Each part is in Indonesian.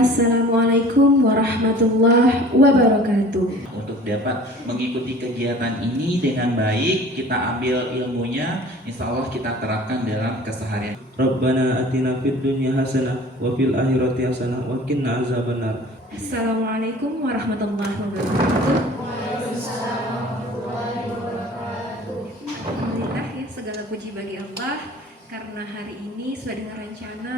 Assalamualaikum warahmatullahi wabarakatuh. Untuk dapat mengikuti kegiatan ini dengan baik, kita ambil ilmunya, insya Allah kita terapkan dalam keseharian. Rabbana atina fid dunya hasanah wa fil akhirati hasanah wa qina azabannar. Assalamualaikum warahmatullahi wabarakatuh. Alhamdulillah ya, segala puji bagi Allah karena hari ini sesuai dengan rencana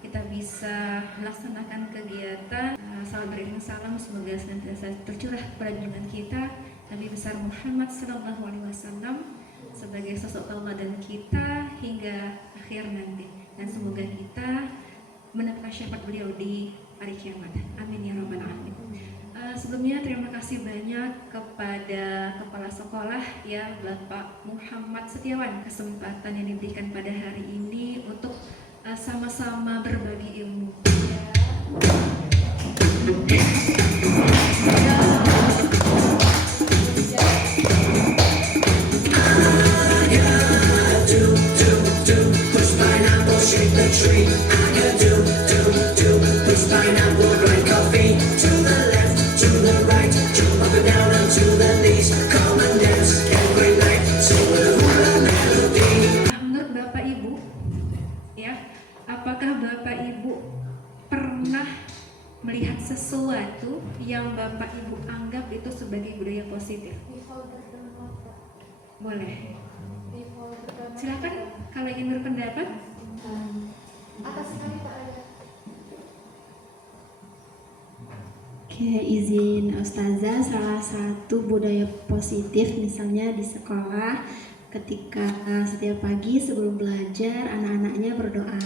kita bisa melaksanakan kegiatan salam beriring salam, semoga senantiasa tercurah kepada junjungan kita Nabi besar Muhammad sallallahu alaihi wasallam sebagai sosok tauladan kita hingga akhir nanti, dan semoga kita mendapat syafaat beliau di hari kiamat. Amin ya rabbal alamin. Sebelumnya terima kasih banyak kepada kepala sekolah ya Bapak Muhammad Setiawan kesempatan yang diberikan pada hari ini untuk sama-sama berbagi ilmu. Menurut Bapak Ibu, ya, apakah Bapak Ibu pernah melihat sesuatu yang Bapak Ibu anggap itu sebagai budaya positif? Boleh. Silakan kalau ingin berpendapat. Atas sekali Pak ada. Oke, izin Ustazah, salah satu budaya positif misalnya di sekolah ketika setiap pagi sebelum belajar anak-anaknya berdoa,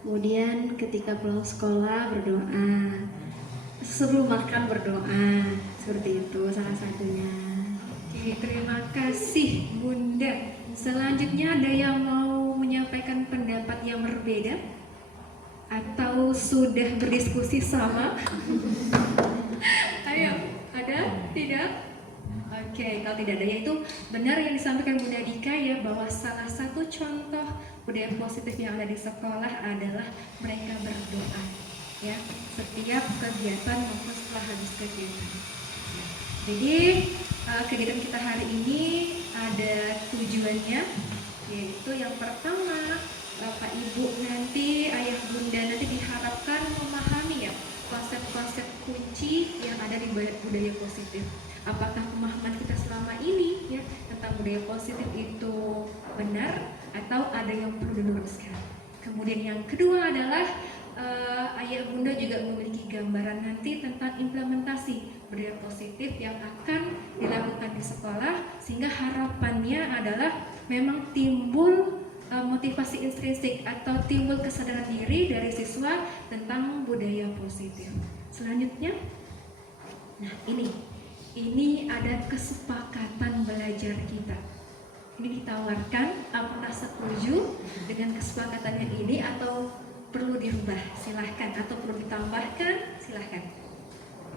kemudian ketika pulang sekolah berdoa, sebelum makan berdoa, seperti itu salah satunya. Oke, terima kasih Bunda. Selanjutnya ada yang mau menyampaikan pendapat yang berbeda atau sudah berdiskusi sama? Ayo, ada? Tidak? Oke, kalau tidak ada, yaitu benar yang disampaikan Bunda Dika ya, bahwa salah satu contoh budaya positif yang ada di sekolah adalah mereka berdoa ya, setiap kegiatan maupun setelah habis kegiatan. Jadi kegiatan kita hari ini ada tujuannya, yaitu yang pertama, Bapak Ibu nanti, Ayah Bunda nanti diharapkan memahami ya konsep-konsep kunci yang ada di budaya positif. Apakah pemahaman kita selama ini ya tentang budaya positif itu benar atau ada yang perlu diluruskan? Kemudian yang kedua adalah Ayah Bunda juga memiliki gambaran nanti tentang implementasi budaya positif yang akan dilakukan di sekolah, sehingga harapannya adalah memang timbul motivasi intrinsik atau timbul kesadaran diri dari siswa tentang budaya positif. Selanjutnya, nah ini ada kesepakatan belajar kita. Ini ditawarkan, apakah setuju dengan kesepakatan yang ini atau perlu dirubah? Silahkan, atau perlu ditambahkan? Silahkan.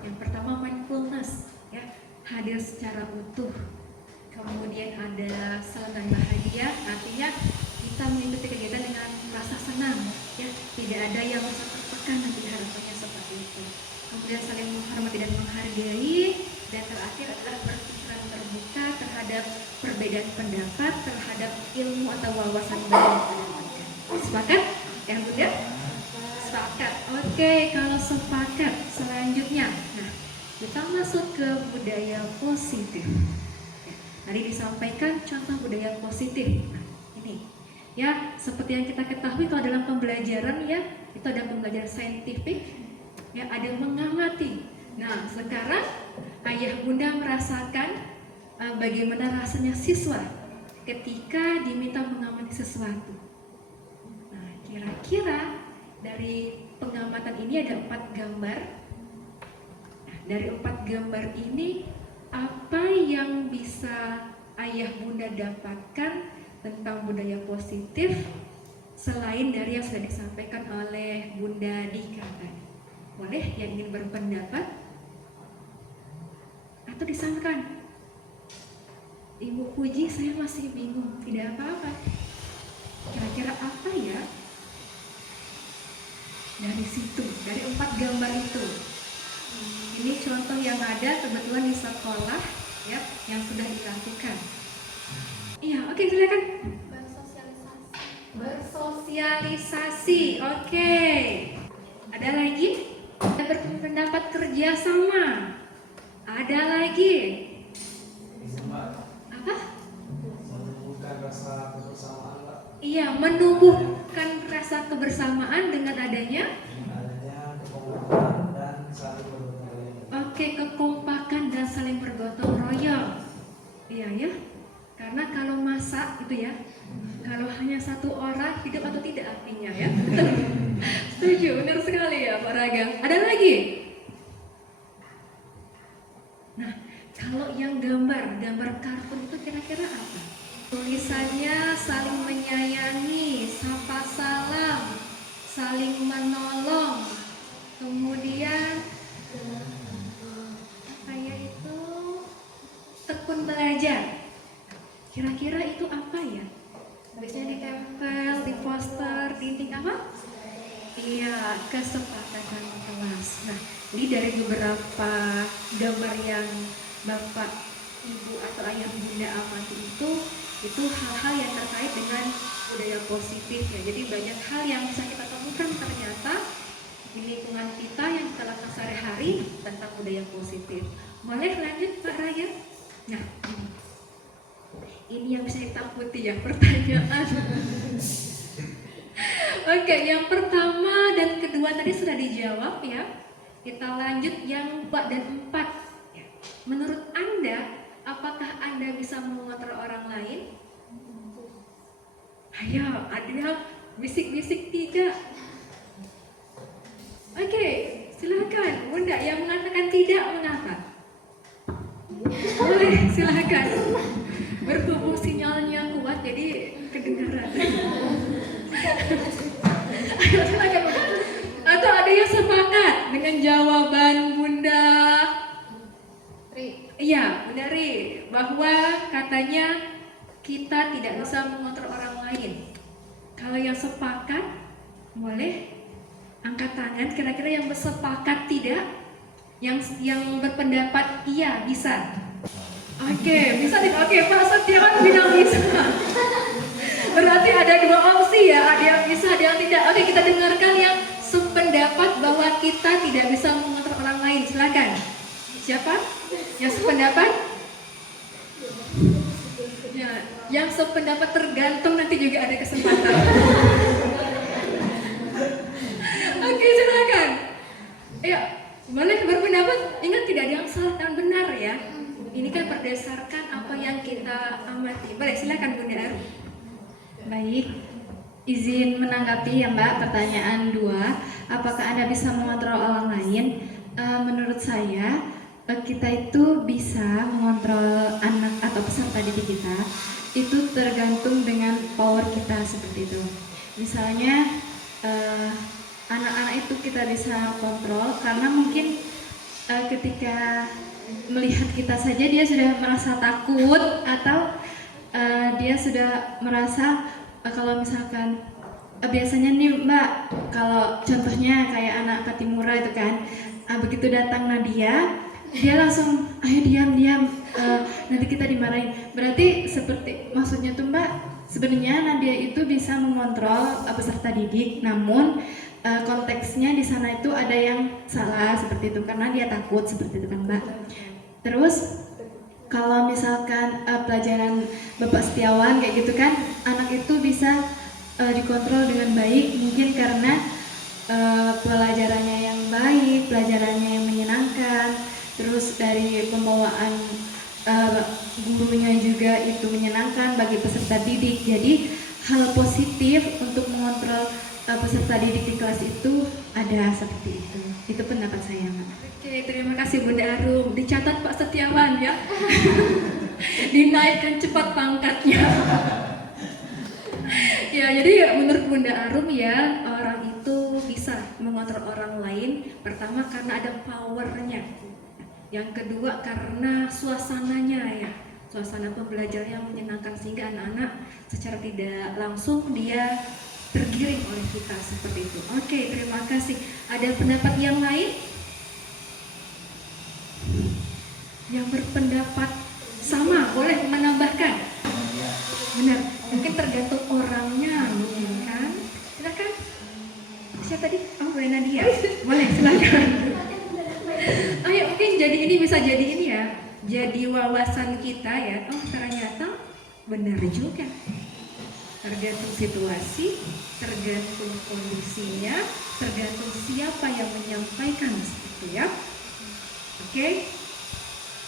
Yang pertama mindfulness, ya, hadir secara utuh. Kemudian ada saling bahagia, artinya kita mengikuti kegiatan dengan rasa senang, ya, tidak ada yang merasa tertekan, nanti harapannya seperti itu. Kemudian saling menghormati dan menghargai, dan terakhir adalah berpikiran terbuka terhadap perbedaan pendapat, terhadap ilmu atau wawasan baru yang kita dapatkan. Sepakat, ya Bunda? Sepakat. Oke, kalau sepakat, selanjutnya, nah kita masuk ke budaya positif. Tadi disampaikan contoh budaya positif. Nah, ini ya, seperti yang kita ketahui kalau dalam pembelajaran ya, itu ada pembelajaran saintifik, ya, ada yang mengamati. Nah, sekarang Ayah Bunda merasakan bagaimana rasanya siswa ketika diminta mengamati sesuatu. Nah, kira-kira dari pengamatan ini ada 4 gambar. Nah, dari 4 gambar ini apa yang bisa Ayah Bunda dapatkan tentang budaya positif selain dari yang sudah disampaikan oleh Bunda Dika tadi? Boleh yang ingin berpendapat? Atau disampaikan, Ibu Puji saya masih bingung. Tidak apa-apa. Kira-kira apa ya? Dari situ, dari 4 gambar itu. Ini contoh yang ada kebetulan di sekolah ya, yang sudah dilakukan. Iya, oke, silakan. Bersosialisasi. Bersosialisasi, oke. Ada lagi? Ada berpendapat kerja sama. Ada lagi? Apa? Menumbuhkan rasa kebersamaan, Pak. Iya, menumbuhkan rasa kebersamaan dengan adanya Kekompakan dan saling bergotong royong. oke, kekompakan dan saling bergotong royong. Iya ya. Karena kalau masak itu ya, kalau hanya satu orang hidup atau tidak apinya ya. Setuju, benar sekali ya Pak Raga. Ada lagi? Nah, kalau yang gambar kartun itu kira-kira apa? Tulisannya saling menyayangi, sapa salam, saling menolong, kemudian apa ya itu, tekun belajar. Kira-kira itu apa ya? Biasanya ditempel di poster, dinding apa? Iya, kesepakatan kelas. Nah, ini dari beberapa gambar yang Bapak, Ibu atau Ayah Bunda amati itu hal-hal yang terkait dengan budaya positif ya. Jadi banyak hal yang bisa kita temukan ternyata di lingkungan kita yang kita lakukan sehari-hari tentang budaya positif. Boleh lanjut Pak Raya? Nah, ini yang bisa ditakuti ya pertanyaan. Oke, yang pertama dan kedua tadi sudah dijawab ya. Kita lanjut yang 4 dan 4. Ya. Menurut Anda, apakah Anda bisa mengontrol orang lain? Ayo, ada yang bisik-bisik tidak? Oke, silakan. Bunda yang mengatakan tidak, mengapa? Boleh, silakan. Berhubung sinyalnya kuat, jadi kedengaran. Ayo, silakan Bunda. Atau ada yang sepakat dengan jawaban Bunda? Iya, Bunda Ri, bahwa katanya kita tidak bisa mengontrol orang lain. Kalau yang sepakat, boleh angkat tangan. Kira-kira yang bersepakat tidak? Yang berpendapat iya bisa. Oke, bisa nih. Oke, Pak Setiawan bilang bisa. Berarti ada 2 opsi ya, ada yang bisa, ada yang tidak. Oke, kita dengarkan yang sependapat bahwa kita tidak bisa mengontrol orang lain. Silakan. Siapa? Yang sependapat? Ya, yang sependapat tergantung, nanti juga ada kesempatan. Oke, silakan. Ya, boleh berpendapat. Ingat tidak ada yang salah dan benar ya. Ini kan berdasarkan apa yang kita amati. Boleh, silakan Bunda Aru. Baik, izin menanggapi ya Mbak pertanyaan 2. Apakah Anda bisa mengontrol orang lain? Menurut saya kita itu bisa mengontrol anak atau peserta didik kita. Itu tergantung dengan power kita seperti itu. Misalnya anak-anak itu kita bisa kontrol karena mungkin ketika melihat kita saja dia sudah merasa takut atau dia sudah merasa kalau misalkan biasanya nih Mbak, kalau contohnya kayak anak Katimura itu kan, begitu datang Nadia, dia langsung ayo diam, nanti kita dimarahin. Berarti seperti maksudnya tuh Mbak, sebenarnya Nadia itu bisa mengontrol peserta didik, namun konteksnya di sana itu ada yang salah seperti itu karena dia takut seperti itu kan Mbak. Terus kalau misalkan pelajaran Bapak Setiawan kayak gitu kan, anak itu bisa dikontrol dengan baik mungkin karena pelajarannya yang baik, pelajarannya yang menyenangkan, terus dari pembawaan gurunya juga itu menyenangkan bagi peserta didik. Jadi hal positif untuk mengontrol peserta didik di kelas itu ada seperti itu. Itu pendapat saya, Mbak. Oke, terima kasih Bunda Arum. Dicatat Pak Setiawan ya. Dinaikkan cepat pangkatnya. Ya, jadi menurut Bunda Arum ya, orang itu bisa mengontrol orang lain. Pertama karena ada powernya. Yang kedua karena suasananya ya. Suasana pembelajaran yang menyenangkan sehingga anak-anak secara tidak langsung dia tergiring oleh kita seperti itu. Oke, terima kasih. Ada pendapat yang lain? Yang berpendapat sama boleh menambahkan. Benar, mungkin tergantung orangnya, mungkin kan. Silakan. Siapa tadi? Oh, Bu Nadia. Boleh, silakan. Ayo, mungkin jadi ini bisa jadi ini ya. Jadi wawasan kita ya. Oh, ternyata benar juga. Tergantung situasi, tergantung kondisinya, tergantung siapa yang menyampaikan seperti ya. Oke.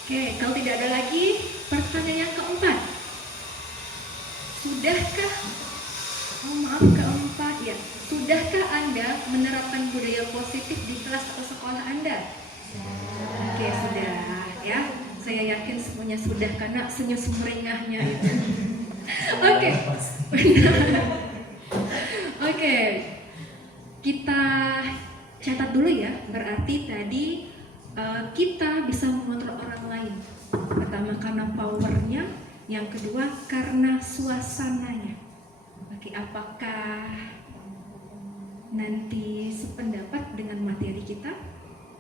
Oke, kalau tidak ada lagi pertanyaan yang keempat. Sudahkah, oh maaf keempat ya, sudahkah Anda menerapkan budaya positif di kelas atau sekolah Anda? Oke, sudah ya. Saya yakin semuanya sudah karena senyum sumringahnya itu. Oke. Oke. Kita catat dulu ya. Berarti tadi kita bisa mengontrol orang lain. Pertama karena powernya, yang kedua karena suasananya. Oke, apakah nanti sependapat dengan materi kita?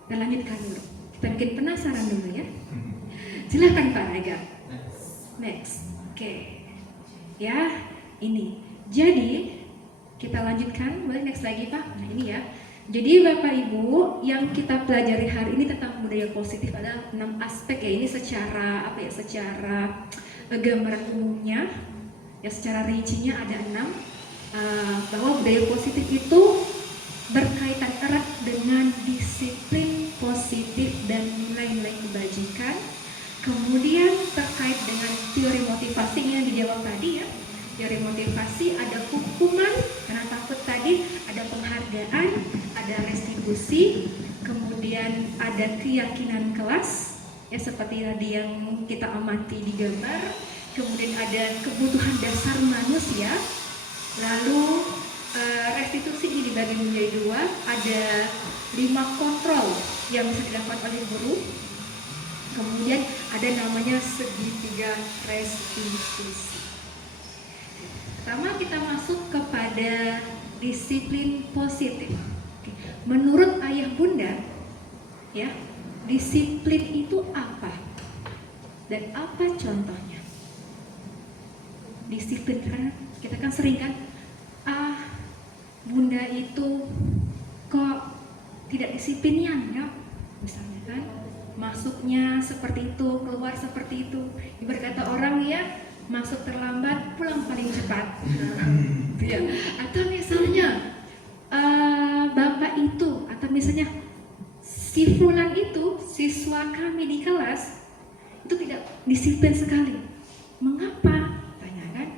Kita lanjutkan dulu. Kita bikin penasaran dulu ya. Silakan Pak Rega. Next. Oke. Ya, ini. Jadi kita lanjutkan. Boleh next lagi Pak? Nah ini ya. Jadi Bapak Ibu, yang kita pelajari hari ini tentang budaya positif ada 6 aspek ya. Ini secara apa ya? Secara gambaran umumnya, ya secara rincinya ada 6. Bahwa budaya positif itu berkaitan erat dengan disiplin positif dan nilai-nilai kebajikan. Kemudian terkait dengan teori motivasi yang dijawab tadi ya. Teori motivasi ada hukuman karena takut tadi, ada penghargaan, ada restitusi, kemudian ada keyakinan kelas ya seperti tadi yang kita amati di gambar, kemudian ada kebutuhan dasar manusia, lalu restitusi ini dibagi menjadi 2, ada 5 kontrol yang bisa dilakukan oleh guru, kemudian ada namanya segitiga restitusi. Pertama kita masuk kepada disiplin positif. Menurut ayah bunda, ya disiplin itu apa? Dan apa contohnya? Disiplin karena kita kan sering kan, bunda itu kok tidak disiplinian ya, misalnya kan, masuknya seperti itu, keluar seperti itu. Ibarat kata orang ya, masuk terlambat, pulang paling cepat. Ya. Atau misalnya bapak itu, atau misalnya si fulan itu, siswa kami di kelas itu tidak disiplin sekali. Mengapa? Tanya kan?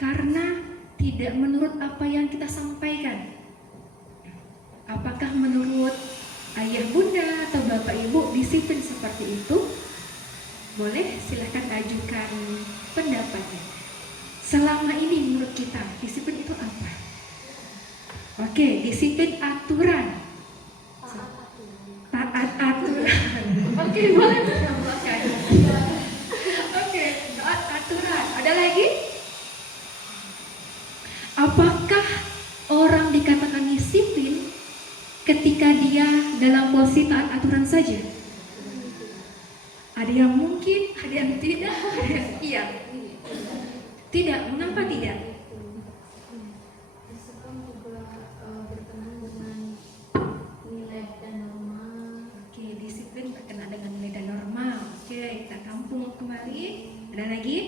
Karena tidak menurut apa yang kita sampaikan. Apakah menurut ayah bunda atau bapak ibu disiplin seperti itu? Boleh, silahkan ajukan pendapatnya. Selama ini menurut kita, disiplin itu apa? Oke, disiplin aturan. Taat aturan. Oke, boleh menambahkan. Oke, taat aturan. Ada lagi? Apakah orang dikatakan disiplin ketika dia dalam posisi taat aturan saja? Ada yang mungkin, ada yang tidak, ada yang iya. Tidak, mengapa tidak? Disiplin juga berkenaan dengan nilai dan norma. Oke, disiplin berkenaan dengan nilai dan norma. Oke, kita kampung kembali. Ada lagi?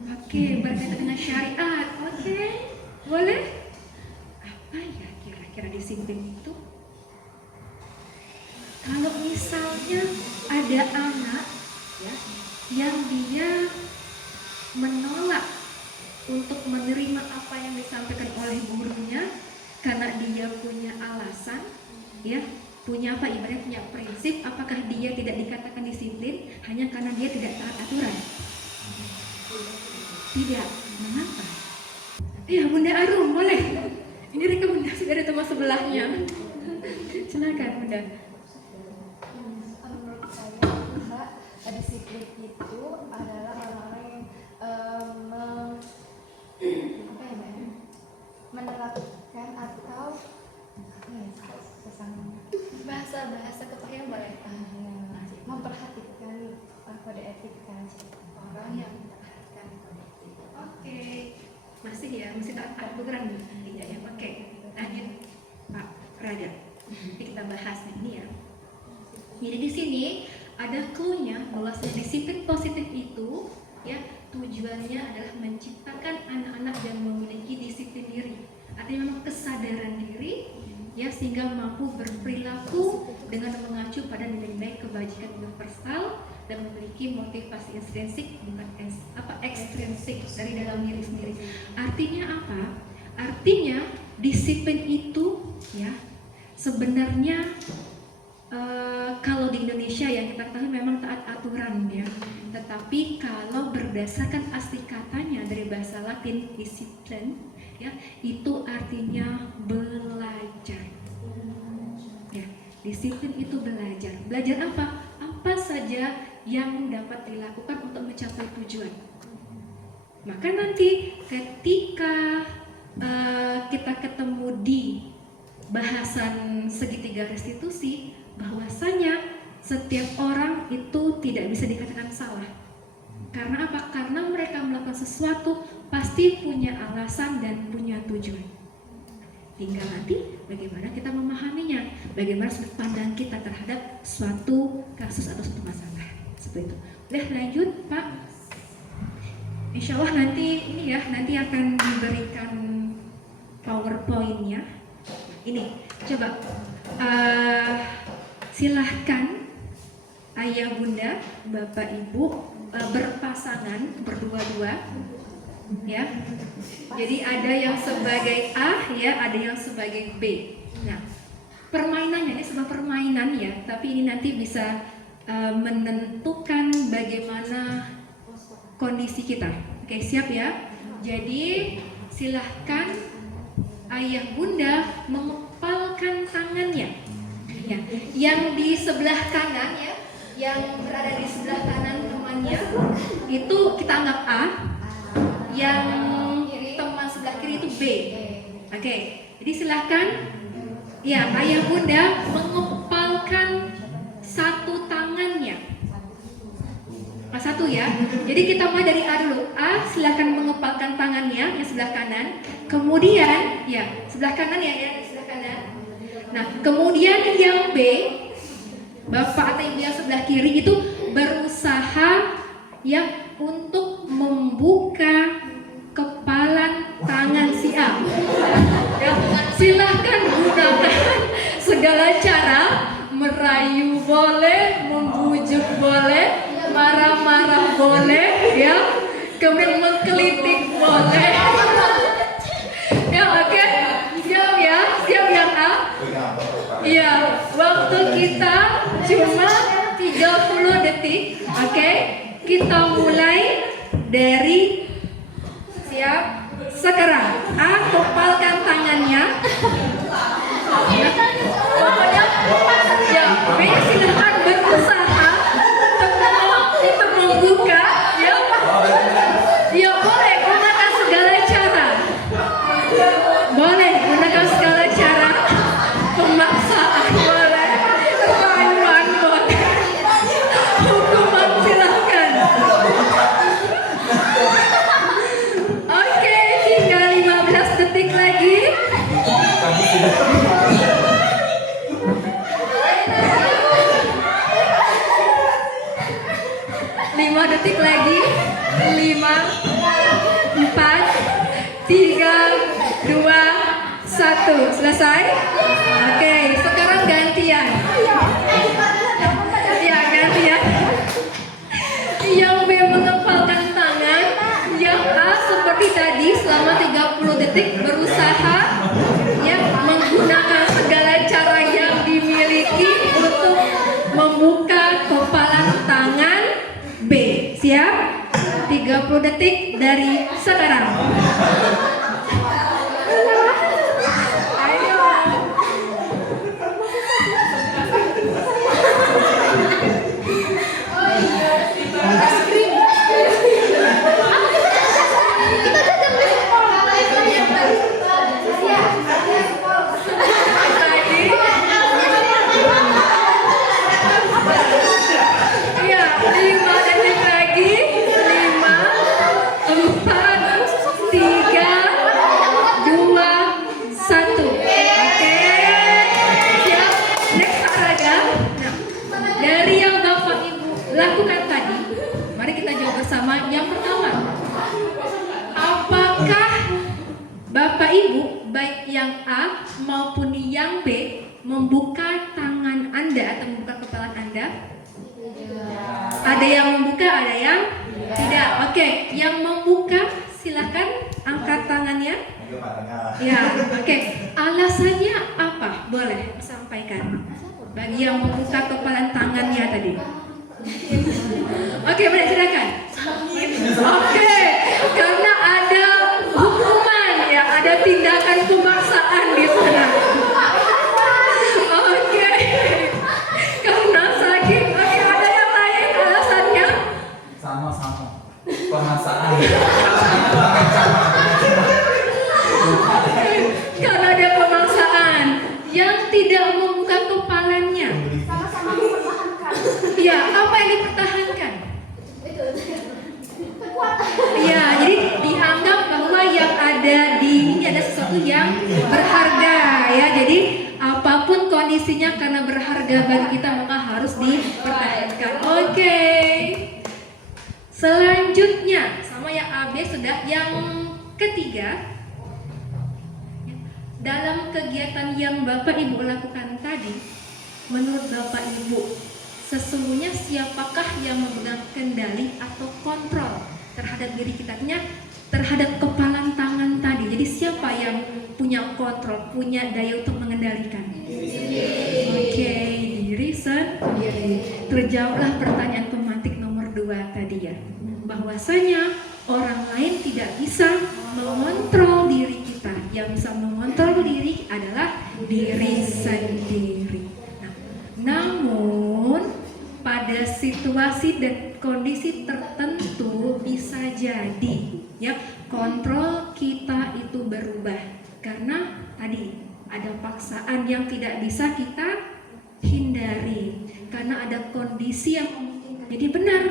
Oke, berkaitan dengan syariat. Oke, boleh? Apa ya kira-kira disiplin itu? Kalau misalnya ada anak ya, yang dia menolak untuk menerima apa yang disampaikan oleh gurunya karena dia punya alasan, ya, punya apa ibaratnya punya prinsip, apakah dia tidak dikatakan disiplin hanya karena dia tidak taat aturan? Tidak. Mengapa? Iya, Bunda Arum, boleh. Ini rekomendasi dari teman sebelahnya. Silakan, Bunda. Menurut saya, Mbak, disiplin itu adalah orang-orang yang sini ada clue-nya bahwa disiplin positif itu ya tujuannya adalah menciptakan anak-anak yang memiliki disiplin diri. Artinya memang kesadaran diri ya sehingga mampu berperilaku dengan mengacu pada nilai-nilai kebajikan universal dan memiliki motivasi intrinsik bukan ekstrinsik dari dalam diri sendiri. Artinya apa? Artinya disiplin itu ya sebenarnya kalau di Indonesia yang kita ketahui memang taat aturan ya. Tetapi kalau berdasarkan asli katanya dari bahasa Latin disiplin ya itu artinya belajar. Ya, disiplin itu belajar. Belajar apa? Apa saja yang dapat dilakukan untuk mencapai tujuan. Maka nanti ketika kita ketemu di bahasan segitiga restitusi, bahwasanya setiap orang itu tidak bisa dikatakan salah. Karena apa? Karena mereka melakukan sesuatu pasti punya alasan dan punya tujuan. Tinggal nanti bagaimana kita memahaminya, bagaimana sudut pandang kita terhadap suatu kasus atau suatu masalah. Seperti itu. Boleh lanjut, Pak? Insya Allah nanti ini ya, nanti akan diberikan PowerPoint-nya. Ini, coba silahkan ayah bunda, bapak ibu berpasangan berdua-dua, ya. Jadi ada yang sebagai A, ya, ada yang sebagai B. Nah, permainannya ini sebuah permainan ya, tapi ini nanti bisa menentukan bagaimana kondisi kita. Oke, siap ya? Jadi silahkan ayah bunda mengepalkan tangannya. Ya, yang di sebelah kanan ya, yang berada di sebelah kanan temannya itu kita anggap A, yang teman sebelah kiri itu B. Oke, jadi silahkan ya ayah bunda mengepalkan satu tangannya. Satu ya. Jadi kita mulai dari A dulu. A silahkan mengepalkan tangannya yang sebelah kanan. Kemudian ya sebelah kanan ya sebelah kanan. Nah, kemudian yang B, bapak atau ibu yang sebelah kiri itu berusaha ya untuk membuka kepalan tangan si A. Ya, silahkan gunakan segala cara, merayu boleh, membujuk boleh, marah-marah boleh, ya, kemudian mengkelitik boleh. Ya, oke, siap ya, siap yang A. Iya, waktu kita cuma 30 detik, oke? Kita mulai dari siap sekarang. A kepalkan tangannya. Pokoknya ya, B silahkan berusaha untuk membuka, ya. Ya boleh gunakan segala cara. Boleh gunakan segala cara. Pemaksaan boleh, rayuan boleh, hukuman silahkan. Oke, tinggal 15 detik lagi. 5 detik lagi. 5, 4, 3, 2, 1. Selesai? Oke, sekarang gantian. Ya, gantian. Yang B mengepalkan tangan, yang A seperti tadi selama 30 detik berusaha ya menggunakan segala cara yang dimiliki untuk membuka kepalan tangan B. Siap? 30 detik dari sekarang. Iya, 5 detik lagi. 5, 4, 3, 2, 1. Oke. Siap. Next olahraga. Nah, dari lakukan tadi, mari kita jawab bersama. Yang pertama, apakah Bapak Ibu, baik yang A maupun yang B, membuka tangan Anda atau membuka kepala Anda? Ada yang membuka, ada yang tidak. Oke, yang membuka silakan angkat tangannya. Ya, oke. Alasannya apa? Boleh sampaikan. Bagi yang membuka kepala tangannya tadi. Oke, boleh silakan. Oke, karena ada hukuman ya, ada tindakan pemaksaan di sana. Oke, karena sakit. Oke, ada yang lain alasannya? Sama-sama pemaksaan. Karena ada pemaksaan. Yang tidak membuka kepalanya. Sama-sama mempertahankan. Ya, apa yang dipertahankan? Itu. Kekuatan. Ya, jadi dianggap bahwa yang ada di ini ada sesuatu yang berharga ya. Jadi apapun kondisinya karena berharga bagi kita maka harus dipertahankan. Oke. Selanjutnya sama yang AB sudah. Yang ketiga, dalam kegiatan yang Bapak Ibu lakukan tadi, menurut Bapak Ibu, sesungguhnya siapakah yang memegang kendali atau kontrol terhadap diri kita, terhadap kepalan tangan tadi? Jadi siapa yang punya kontrol, punya daya untuk mengendalikan? Oke, diri sendiri. Terjawablah pertanyaan pemantik nomor 2 tadi ya, bahwasanya orang lain tidak bisa mengontrol diri kita. Yang bisa mengontrol diri adalah diri sendiri. Namun pada situasi dan kondisi tertentu bisa jadi ya kontrol kita itu berubah karena tadi ada paksaan yang tidak bisa kita hindari, karena ada kondisi yang memungkinkan. Jadi benar,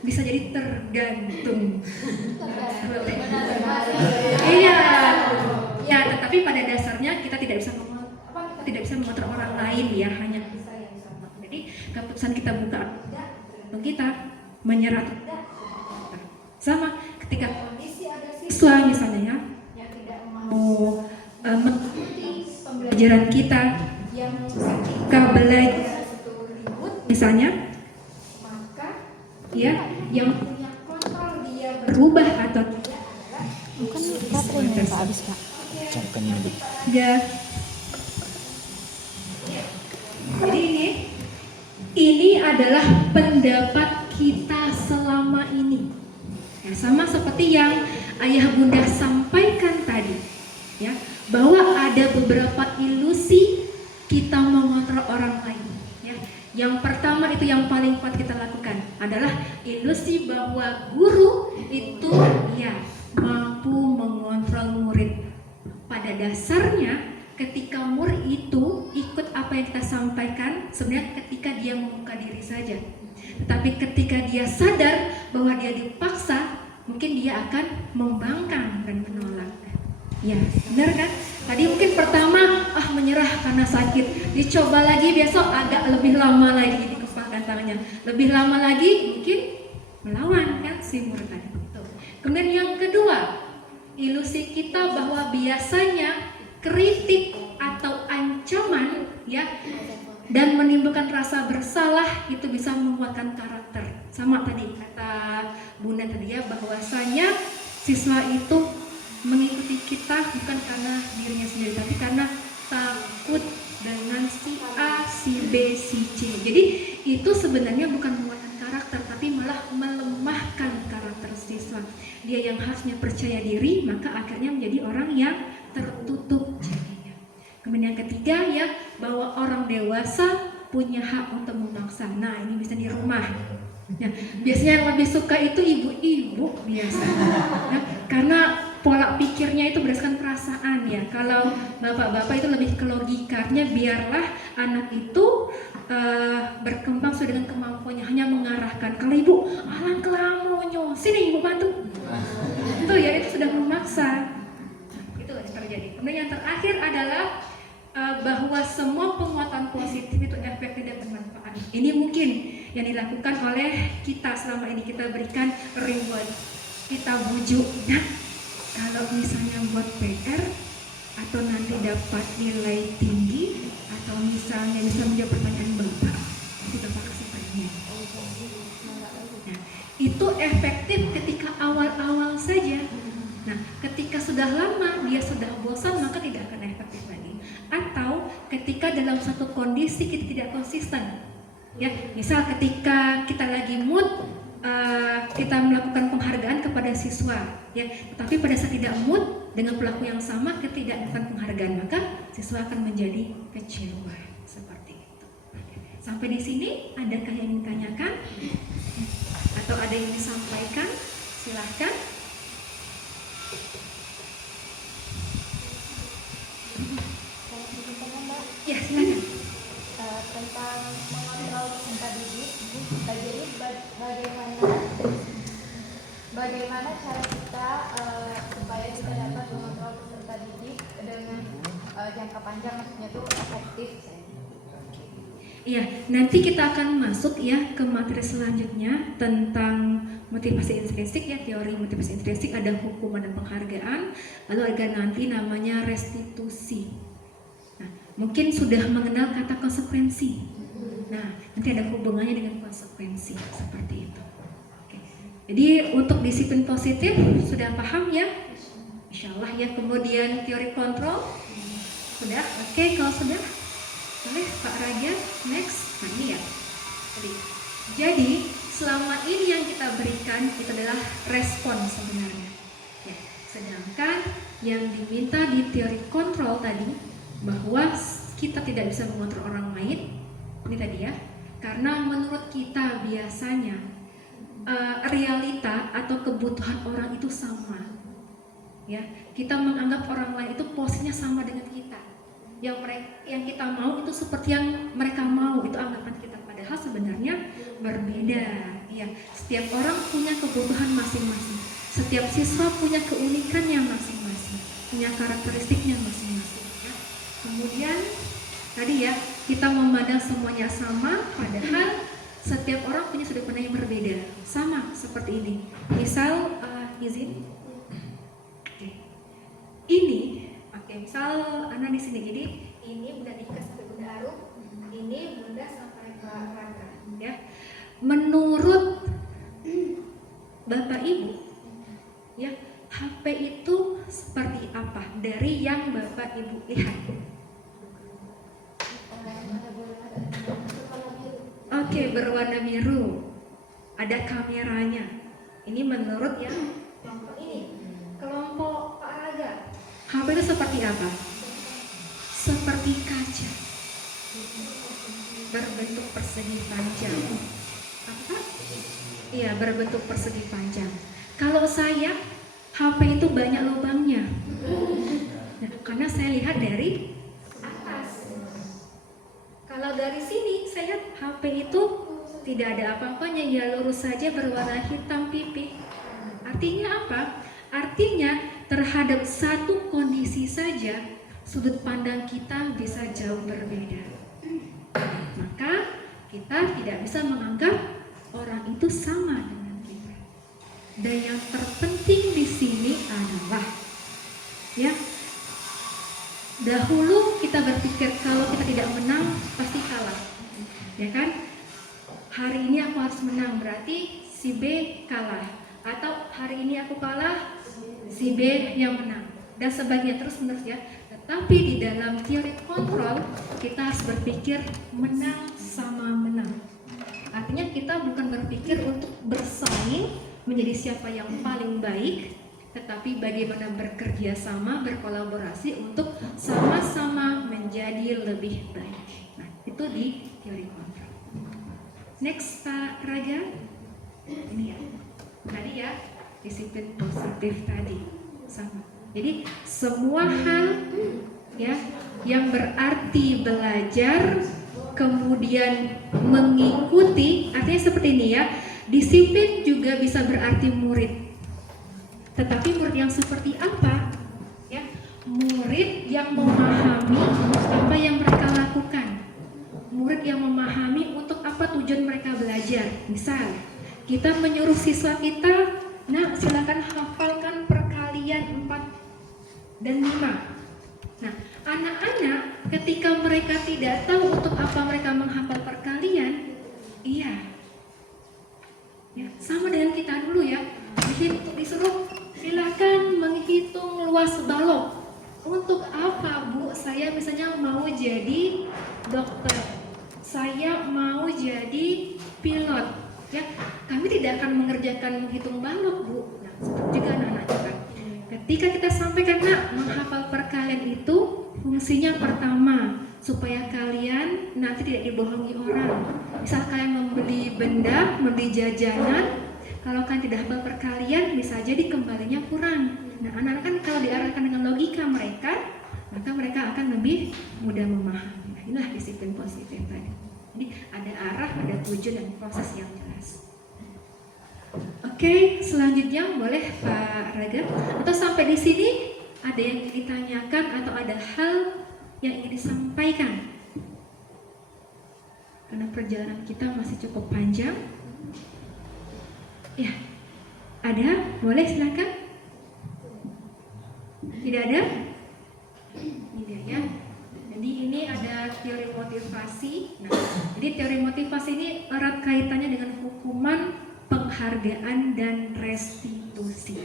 bisa jadi tergantung. Iya, ya, tetapi pada dasarnya kita tidak bisa mengontrol orang lain ya, hanya bisa yang sama. Jadi keputusan kita buka atau kita menyerah sama ketika kondisi ada siswa misalnya ya, yang tidak mau mengikuti pembelajaran kita, yang ketika belajar itu ribut misalnya, maka ya yang punya kontrol dia berubah atau tidak adalah Bukan baterainya Pak habis Pak. ya. Jadi ini adalah pendapat kita selama ini ya, sama seperti yang ayah bunda sampaikan tadi ya, bahwa ada beberapa ilusi kita mengontrol orang lain ya. Yang pertama itu yang paling kuat kita lakukan adalah ilusi bahwa guru itu ya mampu mengontrol murid. Pada dasarnya ketika murid itu ikut apa yang kita sampaikan, sebenarnya ketika dia membuka diri saja. Tetapi ketika dia sadar bahwa dia dipaksa, mungkin dia akan membangkang dan menolak. Ya, benar kan? Tadi mungkin pertama menyerah karena sakit, dicoba lagi besok agak lebih lama lagi dikepalkan tangannya, lebih lama lagi mungkin melawan kan si murid tadi. Kemudian yang kedua, ilusi kita bahwa biasanya kritik atau ancaman ya dan menimbulkan rasa bersalah itu bisa menguatkan karakter. Sama tadi kata Bunda tadi ya, bahwasanya siswa itu mengikuti kita bukan karena dirinya sendiri, tapi karena takut dengan si A, si B, si C. Jadi itu sebenarnya bukan menguatkan karakter, tapi malah melemahkan karakter siswa. Dia yang harusnya percaya diri, maka akhirnya menjadi orang yang tertutup jadinya. Kemudian yang ketiga ya, bahwa orang dewasa punya hak untuk memaksa. Nah ini bisa di rumah. Nah, biasanya yang lebih suka itu ibu-ibu biasa. Nah, karena pola pikirnya itu berdasarkan perasaan ya. Kalau bapak-bapak itu lebih ke logikanya, biarlah anak itu berkembang sesuai dengan kemampuannya, hanya mengarahkan. Kalau ibu, alang kelamonyo, sini ibu bantu. Itu ya, itu sudah memaksa. Itu yang terjadi. Kemudian yang terakhir adalah bahwa semua penguatan positif itu efektif dan bermanfaat. Ini mungkin yang dilakukan oleh kita selama ini, kita berikan reward, kita bujuk. Nah, kalau misalnya buat PR atau nanti dapat nilai tinggi atau misalnya bisa menjawab pertanyaan Bapak, nanti Bapak kasih pertanyaan. Nah, itu efektif ketika awal-awal saja. Nah, ketika sudah lama dia sudah bosan, maka tidak akan efektif lagi. Atau ketika dalam satu kondisi kita tidak konsisten, ya, misal ketika kita lagi mood, kita melakukan penghargaan kepada siswa, ya, tapi pada saat tidak mood dengan pelaku yang sama, kita tidak melakukan penghargaan, maka siswa akan menjadi kecewa seperti itu. Sampai di sini, adakah yang ingin tanyakan atau ada yang disampaikan? Silahkan. Ya, silakan. Tentang mengontrol peserta didik. Jadi bagaimana cara kita supaya kita dapat mengontrol peserta didik dengan jangka panjang, maksudnya itu efektif. Iya, nanti kita akan masuk ya ke materi selanjutnya tentang motivasi intrinsik ya, teori motivasi intrinsik, ada hukuman dan penghargaan, lalu ada nanti namanya restitusi. Nah, mungkin sudah mengenal kata konsekuensi. Nah, nanti ada hubungannya dengan konsekuensi seperti itu. Oke. Jadi untuk disiplin positif sudah paham ya? Insya Allah ya. Kemudian teori kontrol sudah. Oke, kalau sudah boleh Pak Raja next. Nah ini ya. Jadi selama ini yang kita berikan itu adalah respon sebenarnya. Ya. Sedangkan yang diminta di teori kontrol tadi bahwa kita tidak bisa mengontrol orang lain, ini tadi ya, karena menurut kita biasanya realita atau kebutuhan orang itu sama, ya, kita menganggap orang lain itu posisinya sama dengan kita, yang kita mau itu seperti yang mereka mau, itu anggapan kita, padahal sebenarnya berbeda, ya. Setiap orang punya kebutuhan masing-masing, setiap siswa punya keunikannya masing-masing, punya karakteristiknya masing-masing. Kemudian tadi ya, kita memandang semuanya sama, padahal setiap orang punya sudut pandang yang berbeda. Sama seperti ini. Misal izin. Oke. Ini, oke, misal Ana di sini. Jadi ini Bunda Dika sampai Bunda Arum, ini Bunda sampai Pak Raka, ya. Menurut Bapak Ibu, ya, HP itu seperti apa dari yang Bapak Ibu lihat? Oke, berwarna biru. Ada kameranya. Ini menurut yang kelompok ini. Kelompok Pak Raga, HP itu seperti apa? Seperti kaca, berbentuk persegi panjang. Apa? Iya, berbentuk persegi panjang. Kalau saya, HP itu banyak lubangnya. Nah, karena saya lihat dari atas. Kalau dari sini saya lihat HP itu tidak ada apa-apanya, ya lurus saja, berwarna hitam pipih. Artinya apa? Artinya terhadap satu kondisi saja sudut pandang kita bisa jauh berbeda. Maka kita tidak bisa menganggap orang itu sama dengan kita. Dan yang terpenting di sini adalah, ya, dahulu kita berpikir kalau kita tidak menang pasti kalah, ya kan? Hari ini aku harus menang, berarti si B kalah, atau hari ini aku kalah, si B yang menang, dan sebagainya, terus menerus ya. Tetapi di dalam teori kontrol kita harus berpikir menang sama menang. Artinya kita bukan berpikir untuk bersaing menjadi siapa yang paling baik, tetapi bagaimana bekerja sama, berkolaborasi untuk sama-sama menjadi lebih baik. Nah, itu di teori kontrol. Next, Pak Raja. Ini ya. Tadi ya, disiplin positif tadi. Sama. Jadi semua hal ya yang berarti belajar kemudian mengikuti, artinya seperti ini ya. Disiplin juga bisa berarti murid. Tetapi murid yang seperti apa? Ya, murid yang memahami apa yang mereka lakukan, murid yang memahami untuk apa tujuan mereka belajar. Misal, kita menyuruh siswa kita, nah silakan hafalkan perkalian 4 dan 5. Nah, anak-anak ketika mereka tidak tahu untuk apa mereka menghafal perkalian, sama dengan kita dulu ya, disuruh silakan menghitung luas balok. Untuk apa, Bu? Saya misalnya mau jadi dokter, saya mau jadi pilot, ya. Kami tidak akan mengerjakan menghitung balok, Bu. Nah, seperti juga anak-anak kita. Ketika kita sampaikan, nak, menghafal perkalian itu fungsinya pertama, supaya kalian nanti tidak dibohongi orang. Misal kalian membeli benda, membeli jajanan, kalau kalian tidak hafal perkalian, bisa jadi kembalinya kurang. Nah, anak-anak kan kalau diarahkan dengan logika mereka, maka mereka akan lebih mudah memahami. Nah, inilah disiplin positif tadi. Jadi ada arah, ada tujuan dan proses yang jelas. Oke, selanjutnya boleh Pak Raga. Atau sampai di sini ada yang ingin ditanyakan atau ada hal yang ingin disampaikan? Karena perjalanan kita masih cukup panjang. Ya, ada? Boleh silakan. Tidak ada? Tidak ya. Jadi ini ada teori motivasi. Nah, jadi teori motivasi ini erat kaitannya dengan hukuman, penghargaan, dan restitusi.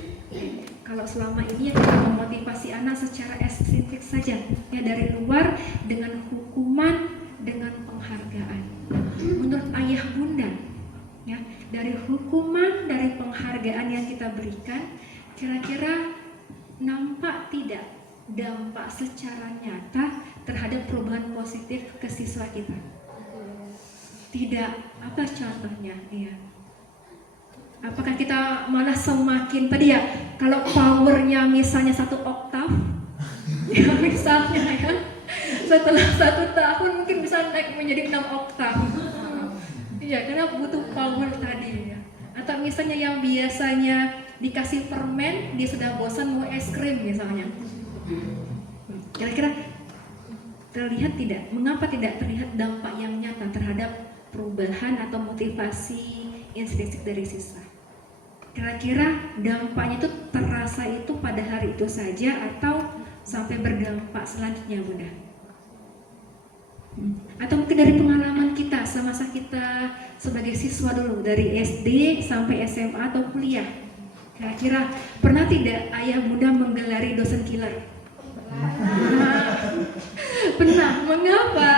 Kalau selama ini kita memotivasi anak secara ekstrinsi saja, ya dari luar dengan hukuman, dengan penghargaan. Menurut ayah bunda, ya dari hukuman, dari penghargaan yang kita berikan, kira-kira nampak tidak dampak secara nyata terhadap perubahan positif ke siswa kita? Tidak. Apa contohnya? Iya. Apakah kita malah semakin tadi ya, kalau powernya misalnya 1 oktav, ya misalnya ya, setelah 1 tahun mungkin bisa naik menjadi 6 oktav. Iya, karena butuh power tadi ya. Atau misalnya yang biasanya dikasih permen, dia sudah bosan mau es krim misalnya. Kira-kira terlihat tidak? Mengapa tidak terlihat dampak yang nyata terhadap perubahan atau motivasi intrinsik dari siswa? Kira-kira dampaknya itu terasa itu pada hari itu saja atau sampai berdampak selanjutnya, Bunda? Atau mungkin dari pengalaman kita semasa kita sebagai siswa dulu, dari SD sampai SMA atau kuliah, kira-kira pernah tidak ayah bunda menggelari dosen killer? Pernah. Mengapa?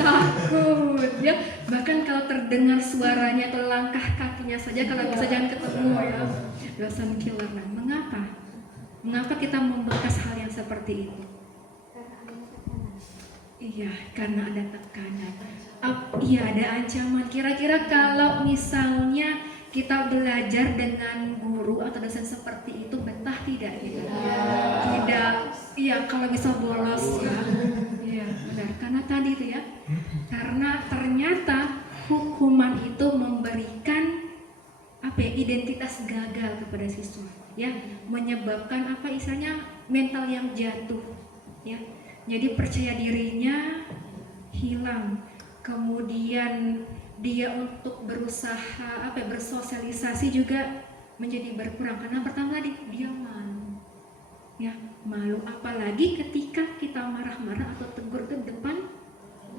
Takut ya. Bahkan kalau terdengar suaranya atau langkah kakinya saja, kalau bisa jangan ketemu ya, dosen killer. Nah, mengapa kita membekas hal yang seperti itu? Iya, karena ada tekanan. Iya, ada ancaman. Kira-kira kalau misalnya kita belajar dengan guru atau dosen seperti itu, betah tidak? Gitu? Tidak. Iya, kalau bisa bolos ya. Iya, benar. Karena tadi itu ya. Karena ternyata hukuman itu memberikan identitas gagal kepada siswa, ya, menyebabkan istilahnya mental yang jatuh, ya. Jadi percaya dirinya hilang, kemudian dia untuk berusaha bersosialisasi juga menjadi berkurang karena pertama tadi dia malu, ya, malu apalagi ketika kita marah-marah atau tegur ke depan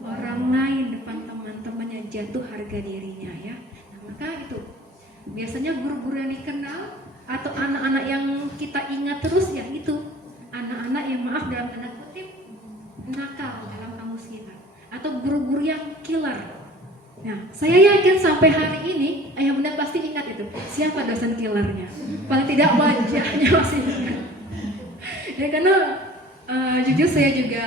orang lain, depan teman-temannya, jatuh harga dirinya, ya. Nah, maka itu biasanya guru-guru yang dikenal atau anak-anak yang kita ingat terus ya itu anak-anak yang maaf dalam tanda kutip nakal dalam kamus kita atau guru-guru yang killer. Nah, saya yakin sampai hari ini ayah bunda pasti ingat itu siapa dosen killernya. Paling tidak wajahnya masih ingat. Ya karena jujur saya juga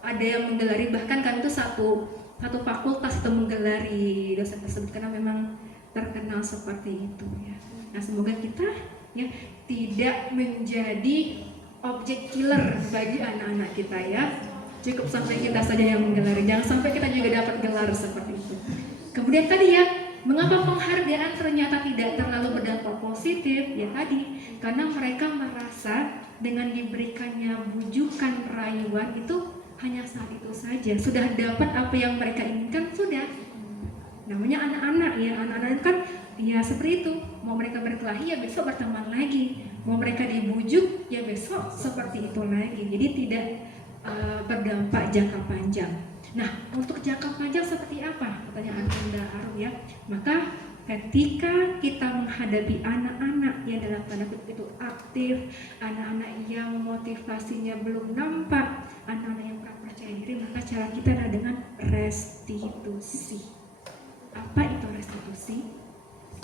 ada yang menggelari, bahkan kami itu satu fakultas itu menggelari dosen tersebut karena memang terkenal seperti itu ya. Nah, semoga kita ya tidak menjadi objek killer bagi anak-anak kita ya. Cukup sampai kita saja yang menggelari, jangan sampai kita juga dapat gelar seperti itu. Kemudian tadi ya mengapa penghargaan ternyata tidak terlalu berdampak positif? Ya tadi, karena mereka merasa dengan diberikannya bujukan rayuan itu hanya saat itu saja, sudah dapat apa yang mereka inginkan, sudah. Namanya anak-anak ya, anak-anak kan ya seperti itu, mau mereka berkelahi ya besok berteman lagi, mau mereka dibujuk ya besok seperti itu lagi. Jadi tidak berdampak jangka panjang. Nah, untuk jangka panjang seperti apa? Pertanyaan Bunda Arum ya. Maka ketika kita menghadapi anak-anak yang dalam tanda kutip itu aktif, anak-anak yang motivasinya belum nampak, anak-anak yang kurang percaya diri, maka cara kita adalah dengan restitusi. Apa itu restitusi?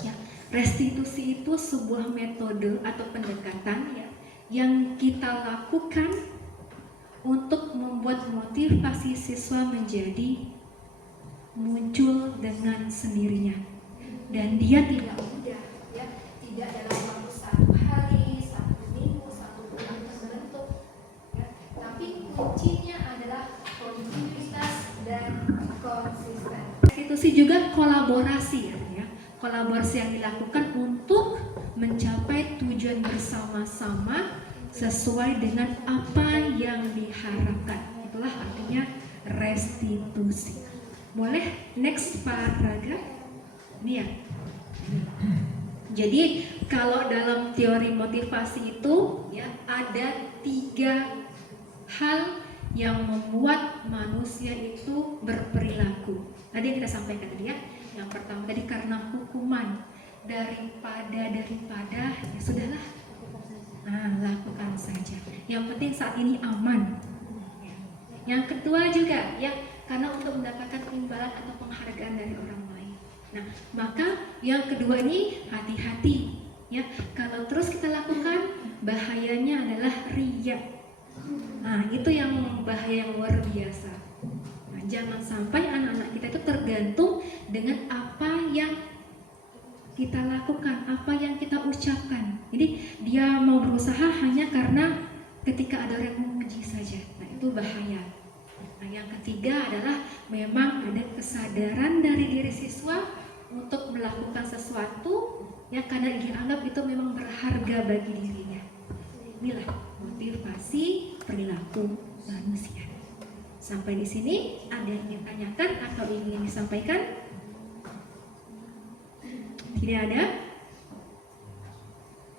Ya, restitusi itu sebuah metode atau pendekatan ya yang kita lakukan untuk membuat motivasi siswa menjadi muncul dengan sendirinya, dan dia tidak mudah ya, tidak dalam waktu 1 hari, 1 minggu, 1 bulan terbentuk ya, tapi kuncinya adalah kontinuitas dan konsisten. Restitusi juga kolaborasi ya, kolaborasi yang dilakukan untuk mencapai tujuan bersama-sama sesuai dengan apa yang diharapkan. Itulah artinya restitusi. Boleh next Pak Raga? Ini ya. Jadi kalau dalam teori motivasi itu ya ada 3 hal yang membuat manusia itu berperilaku. Tadi yang kita sampaikan tadi ya. Yang pertama tadi karena hukuman, daripada ya sudahlah. Nah, lakukan saja. Yang penting saat ini aman. Yang kedua juga ya, karena untuk mendapatkan imbalan atau penghargaan dari orang lain. Nah, maka yang kedua ini hati-hati ya. Kalau terus kita lakukan, bahayanya adalah riya. Nah, itu yang bahaya yang luar biasa. Nah, jangan sampai anak-anak kita itu tergantung dengan apa yang kita lakukan, apa yang kita ucapkan. Jadi dia mau berusaha hanya karena ketika ada orang memuji saja. Nah, itu bahaya. Nah, yang ketiga adalah memang ada kesadaran dari diri siswa untuk melakukan sesuatu yang karena dianggap itu memang berharga bagi dirinya. Inilah motivasi perilaku manusia. Sampai di sini ada yang ditanyakan atau ingin disampaikan? Tidak ada?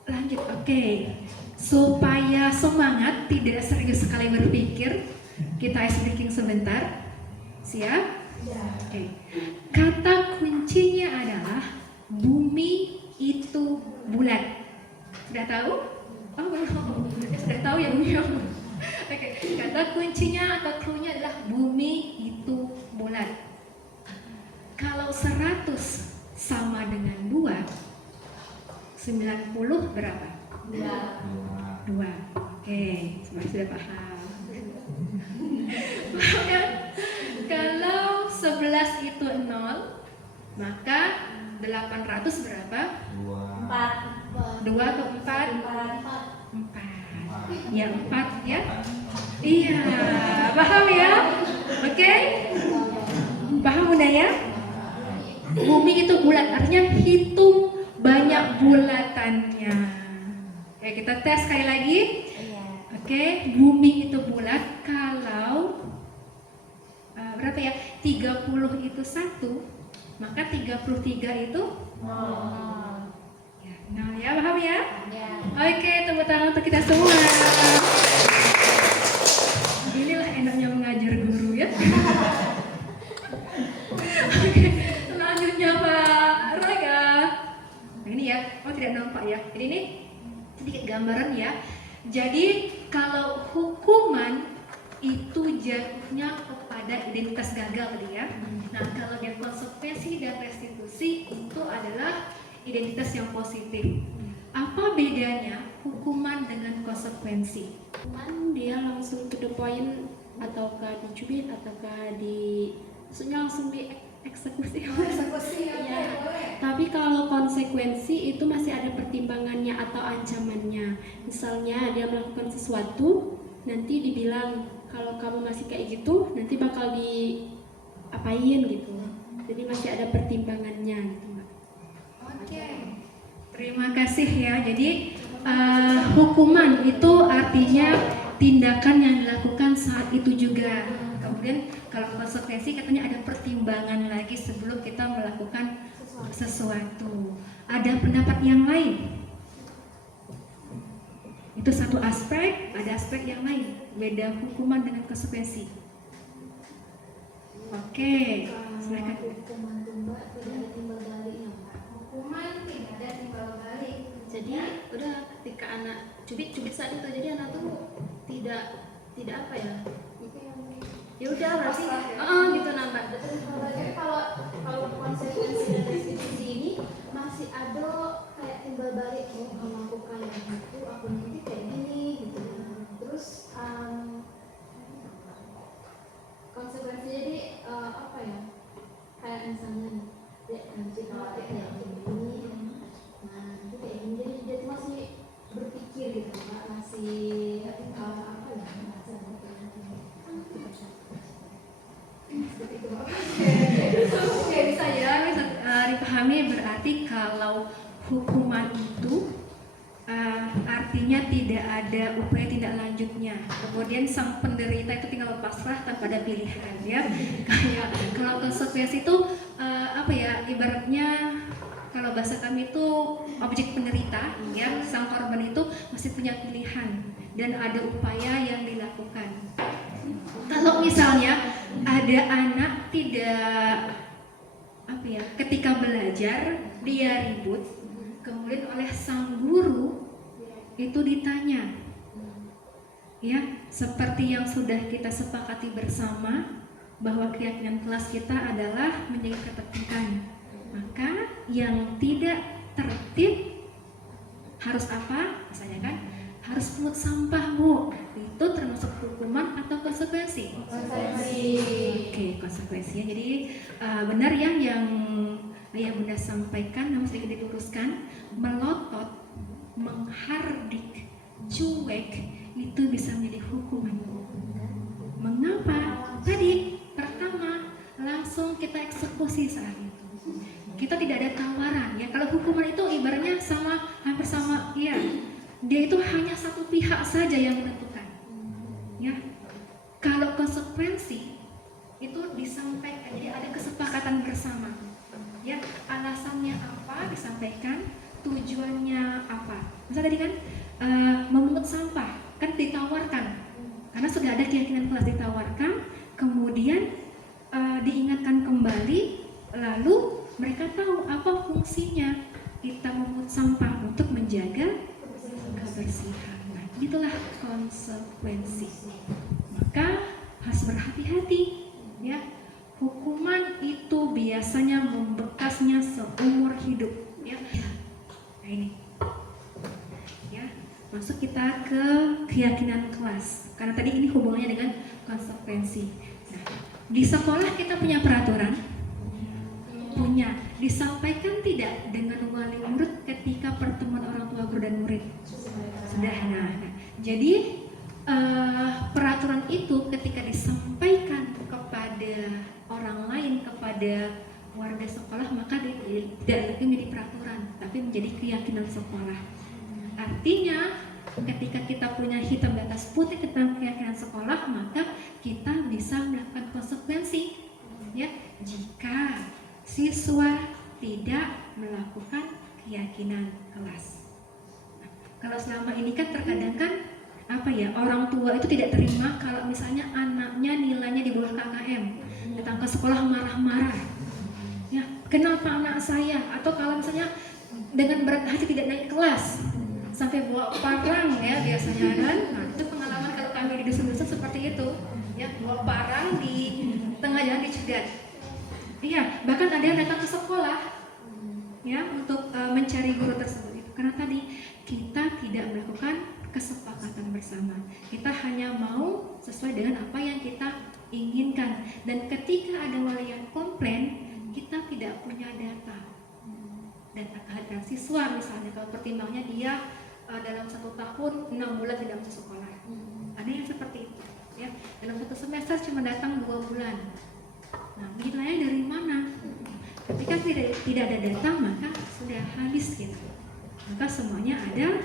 Lanjut, oke. Supaya semangat, tidak serius sekali berpikir, kita ice breaking sebentar. Siap? Oke. Kata kuncinya adalah bumi itu bulat. Sudah tahu? Oh, belum. Sudah tahu ya bumi. Oke. Kata kuncinya atau clue-nya adalah bumi itu bulat. Kalau 100 sama dengan 2, 90 berapa? 2. Oke, sudah paham. Paham ya? Kalau 11 itu 0, maka 800 berapa? 2 ke 4? 4. Ya, 4 ya? Iya, paham ya? Oke? Paham Bunda ya? Bumi itu bulat, artinya hitung banyak bulatannya. Oke, kita tes sekali lagi. Oke, bumi itu bulat kalau berapa ya? 30 itu 1, maka 33 itu 0. Ya, 0 ya, paham ya? Oke, tepuk tangan untuk kita semua. Inilah enaknya mengajar guru ya. Oke, selanjutnya Pak Raga. Nah, ini ya, tidak nampak ya. Jadi ini sedikit gambaran ya. Jadi kalau hukuman itu jatuhnya kepada identitas gagal tadi ya. Nah, kalau dia konsekuensi dan restitusi itu adalah identitas yang positif. Apa bedanya hukuman dengan konsekuensi? Hukuman dia langsung to the point, ataukah dicubit, ataukah maksudnya langsung dieksekusi. Ya. Tapi kalau konsekuensi itu masih ada pertimbangannya atau ancamannya. Misalnya dia melakukan sesuatu, nanti dibilang kalau kamu masih kayak gitu nanti bakal diapain gitu. Jadi masih ada pertimbangannya. tindakannya gitu Mbak. Oke, terima kasih ya. Jadi hukuman itu artinya tindakan yang dilakukan saat itu juga. Kemudian kalau konsekuensi katanya ada pertimbangan lagi sebelum kita melakukan sesuatu. Ada pendapat yang lain? Itu satu aspek, ada aspek yang lain. Beda hukuman dengan konsekuensi. Oke, silakan. Hukuman tumbak tidak ada timbal baliknya. Hukuman tidak ada timbal balik. Jadi udah ketika anak cubit saat itu, jadi anak tuh tidak apa ya udah berarti gitu nambah. Jadi kalau konsekuensi dan restitusi ini masih ada kayak timbal balik, kalau aku kayak gitu aku nanti kayak gini gitu. Terus konsekuensi jadi apa ya, kayak misalnya ya nanti kalau kayak gini, nah itu kayak gini, jadi dia tuh masih berpikir gitu Mbak, masih apa ya, seperti itu Mbak. Oke, bisa ya dipahami. Berarti kalau hukuman itu artinya tidak ada upaya tindak lanjutnya. Kemudian sang penderita itu tinggal pasrah tanpa ada pilihan ya. Kayak kalau konsekuensi itu apa ya, ibaratnya kalau bahasa kami itu objek penderita ya, sang korban itu masih punya pilihan dan ada upaya yang dilakukan. Kalau misalnya ada anak tidak apa ya, ketika belajar dia ribut, kemudian oleh sang guru itu ditanya, ya seperti yang sudah kita sepakati bersama bahwa keyakinan kelas kita adalah menjaga ketertiban. Maka yang tidak tertib harus apa? Misalnya kan harus pungut sampah Bu. Itu termasuk hukuman atau konsekuensi? Konsekuensi. Oke, konsekuensinya. Jadi benar ya yang Ayah Bunda sampaikan, namun sedikit diluruskan, melotot, menghardik, cuek itu bisa menjadi hukuman. Mengapa? Tadi pertama langsung kita eksekusi saat itu. Kita tidak ada tawaran ya. Kalau hukuman itu ibaratnya hampir sama ya. Dia itu hanya satu pihak saja yang menentukan. Ya. Kalau konsekuensi itu disampaikan, jadi ada kesepakatan bersama. Ya, alasannya apa disampaikan, tujuannya apa. Misal tadi kan memungut sampah kan ditawarkan, karena sudah ada keyakinan kelas ditawarkan, kemudian diingatkan kembali, lalu mereka tahu apa fungsinya kita memungut sampah untuk menjaga kebersihan. Nah, itulah konsekuensi. Maka harus berhati-hati, ya. Hukuman itu biasanya membekasnya seumur hidup, ya. Nah ini, ya. Masuk kita ke keyakinan kelas, karena tadi ini hubungannya dengan konsekuensi. Nah, di sekolah kita punya peraturan, punya. Disampaikan tidak dengan wali murid ketika pertemuan orang tua guru dan murid? Sudah. Nah, jadi peraturan itu ketika disampaikan kepada orang lain, kepada warga sekolah, maka tidak lagi menjadi peraturan, tapi menjadi keyakinan sekolah. Artinya ketika kita punya hitam di atas putih tentang keyakinan sekolah, maka kita bisa melakukan konsekuensi, ya, jika siswa tidak melakukan keyakinan kelas. Nah, kalau selama ini kan terkadang kan apa ya, orang tua itu tidak terima kalau misalnya anaknya nilainya di bawah KKM, datang ke sekolah marah-marah, ya kenapa anak saya, atau kalau misalnya dengan berat hati tidak naik kelas sampai bawa parang ya biasanya kan. Nah, itu pengalaman kalau kami di dusun-dusun seperti itu, ya, bawa parang di tengah jalan dicegat. Iya, bahkan ada yang datang ke sekolah ya untuk mencari guru tersebut itu karena tadi kita tidak melakukan kesepakatan bersama. Kita hanya mau sesuai dengan apa yang kita inginkan, dan ketika ada wali yang komplain, kita tidak punya data dan kehadiran siswa misalnya, kalau pertimbangannya dia dalam 1 tahun 6 bulan tidak masuk sekolah, ada yang seperti itu ya, dalam 1 semester cuma datang 2 bulan. Nah, nilainya dari mana? Ketika ketika tidak ada data maka sudah habis kita. Maka semuanya ada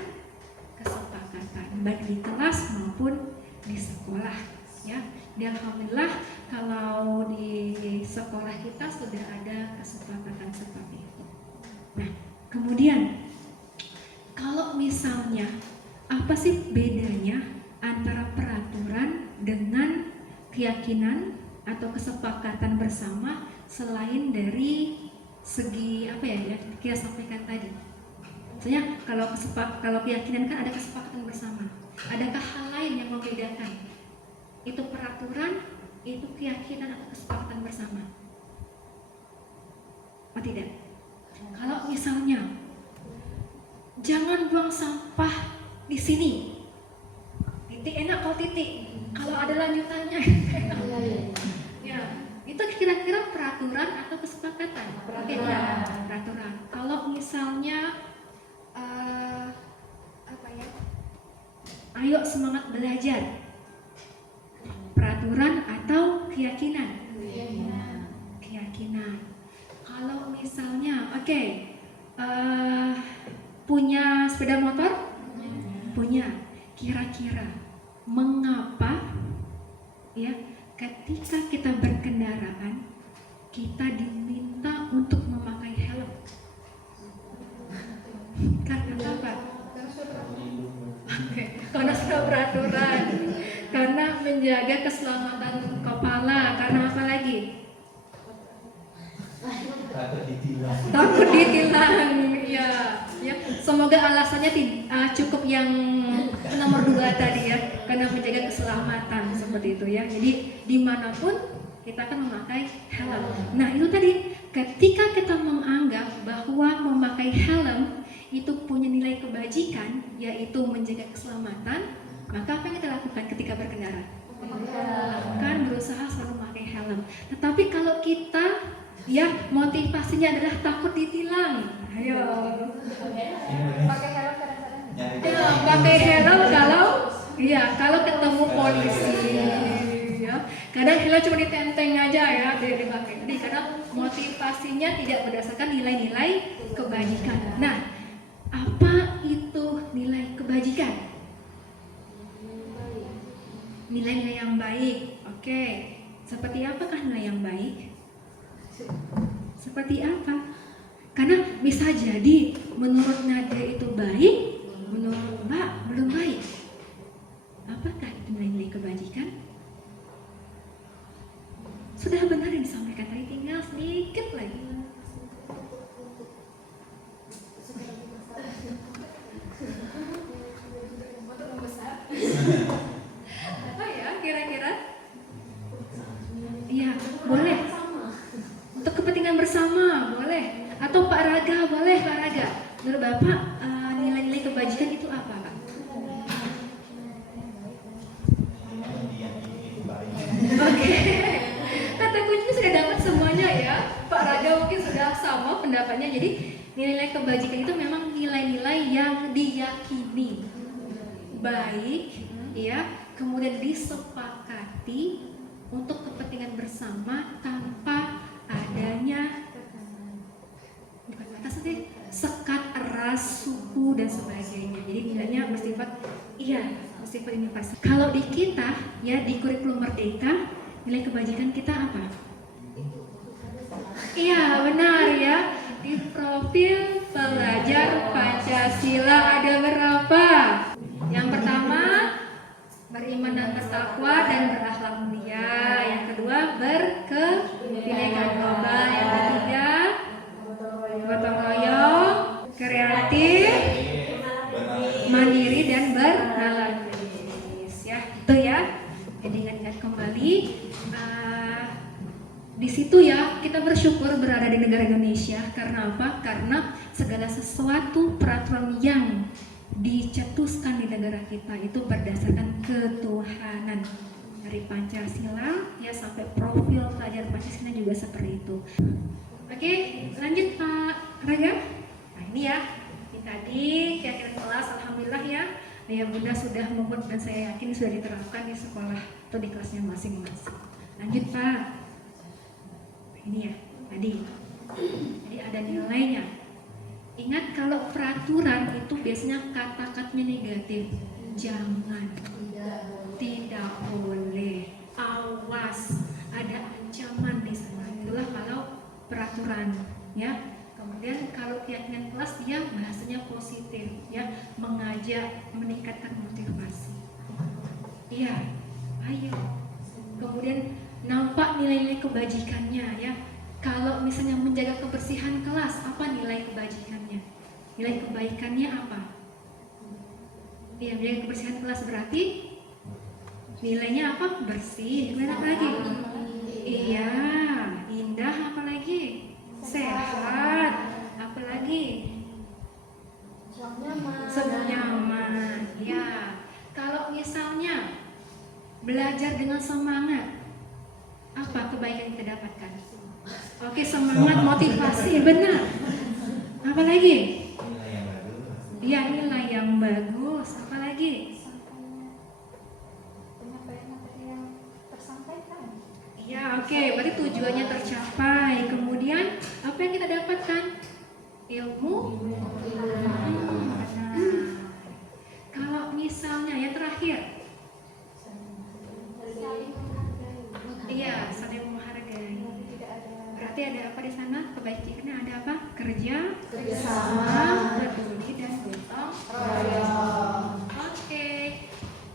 kesepakatan baik di kelas maupun di sekolah ya. Dan alhamdulillah kalau di sekolah kita sudah ada kesepakatan seperti itu. Nah, kemudian kalau misalnya apa sih bedanya antara peraturan dengan keyakinan atau kesepakatan bersama selain dari segi apa ya yang kita sampaikan tadi? Misalnya kalau keyakinan kan ada kesepakatan bersama. Adakah hal lain yang membedakan? Itu peraturan, itu keyakinan atau kesepakatan bersama? Oh tidak. Kalau misalnya jangan buang sampah di sini. Titik enak kalau titik. Kalau ada lanjutannya enak. Ya, itu kira-kira peraturan atau kesepakatan? Peraturan. Kalau misalnya apa ya? Ayo semangat belajar. Peraturan atau keyakinan? Keyakinan. Kalau misalnya, punya sepeda motor? Punya. Kira-kira mengapa ya ketika kita berkendaraan kita diminta untuk memakai helm? Karena apa? Karena sudah peraturan, karena menjaga keselamatan kepala, karena apa lagi? Takut ditilang, ya. Semoga alasannya cukup yang nomor 2 tadi ya, karena menjaga keselamatan seperti itu ya. Jadi dimanapun kita akan memakai helm. Nah itu tadi, ketika kita menganggap bahwa memakai helm itu punya nilai kebajikan, yaitu menjaga keselamatan, maka apa yang kita lakukan ketika berkendara? Kan berusaha selalu memakai helm. Tetapi kalau kita ya motivasinya adalah takut ditilang, ayo Pakai helm kadang-kadang. ya, pakai helm kalau ketemu polisi ya. Kadang helm cuma ditenteng aja ya, tidak dipakai. Jadi karena motivasinya tidak berdasarkan nilai-nilai kebajikan. Nah, apa itu nilai kebajikan? Nilai-nilai yang baik. Oke. Seperti apakah nilai yang baik? Seperti apa? Karena bisa jadi menurut Nadia itu baik, menurut Mbak belum baik. Apakah itu nilai-nilai kebajikan? Sudah benar yang disampaikan tadi, tinggal sedikit lagi. Apa ya kira-kira? Iya, boleh. Untuk kepentingan bersama, boleh. Atau Pak Raga, boleh Pak Raga. Menurut Bapak, nilai-nilai kebajikan itu apa, Pak? Oke. Kata kuncinya sudah dapat semuanya ya. Pak Raga mungkin sudah sama pendapatnya. Jadi nilai-nilai kebajikan itu memang nilai-nilai yang diyakini baik, ya, kemudian disepakati untuk kepentingan bersama tanpa adanya sekat eras, suku dan sebagainya. Jadi nilainya bersifat universal. Kalau di kita ya di kurikulum Merdeka, nilai kebajikan kita apa? Iya benar ya. Di profil pelajar Pancasila ada berapa? Yang pertama, beriman dan bertakwa dan berakhlak mulia. Yang kedua, berkebinekaan global. Yang ketiga, gotong royong, kreatif, mandiri dan bernalarnis. Ya, itu ya. Jadi ingat-ingat kembali. Di situ ya kita bersyukur berada di negara Indonesia. Karena apa? Karena segala sesuatu peraturan yang dicetuskan di negara kita itu berdasarkan ketuhanan. Dari Pancasila ya sampai profil pelajar Pancasila juga seperti itu. Oke, lanjut Pak Raga. Nah ini ya, ini tadi keyakinan kelas, alhamdulillah ya. Ya Bunda sudah membuat dan saya yakin sudah diterapkan di sekolah atau di kelasnya masing-masing. Lanjut Pak. Ini ya, tadi ada nilainya. Ingat kalau peraturan itu biasanya kata-katanya negatif. Jangan, tidak boleh, awas, ada ancaman di sana. Itulah kalau peraturan, ya. Kemudian kalau keyakinan kelas dia bahasanya positif, ya, mengajak, meningkatkan motivasi. Iya, ayo. Kemudian nampak nilai-nilai kebajikannya, ya. Kalau misalnya menjaga kebersihan kelas, apa nilai kebajikannya? Nilai kebaikannya apa? Iya, menjaga kebersihan kelas berarti nilainya apa? Bersih. Kemudian apa lagi? Iya, indah, apa lagi? Sehat, apa lagi? Nyaman. Ya, kalau misalnya belajar dengan semangat, apa kebaikan yang kita dapatkan? Oke, semangat, motivasi, benar. Apa lagi? Iya, nilai yang bagus. Apa lagi? Penyampaian materi yang tersampaikan. Ya, oke, berarti tujuannya tercapai. Kemudian apa yang kita dapatkan? Ilmu. Benar. Kalau misalnya yang terakhir, iya, saling menghargai. Berarti ada apa di sana? Kebaikannya ada apa? Kerjasama, peduli dan gotong royong. Oke.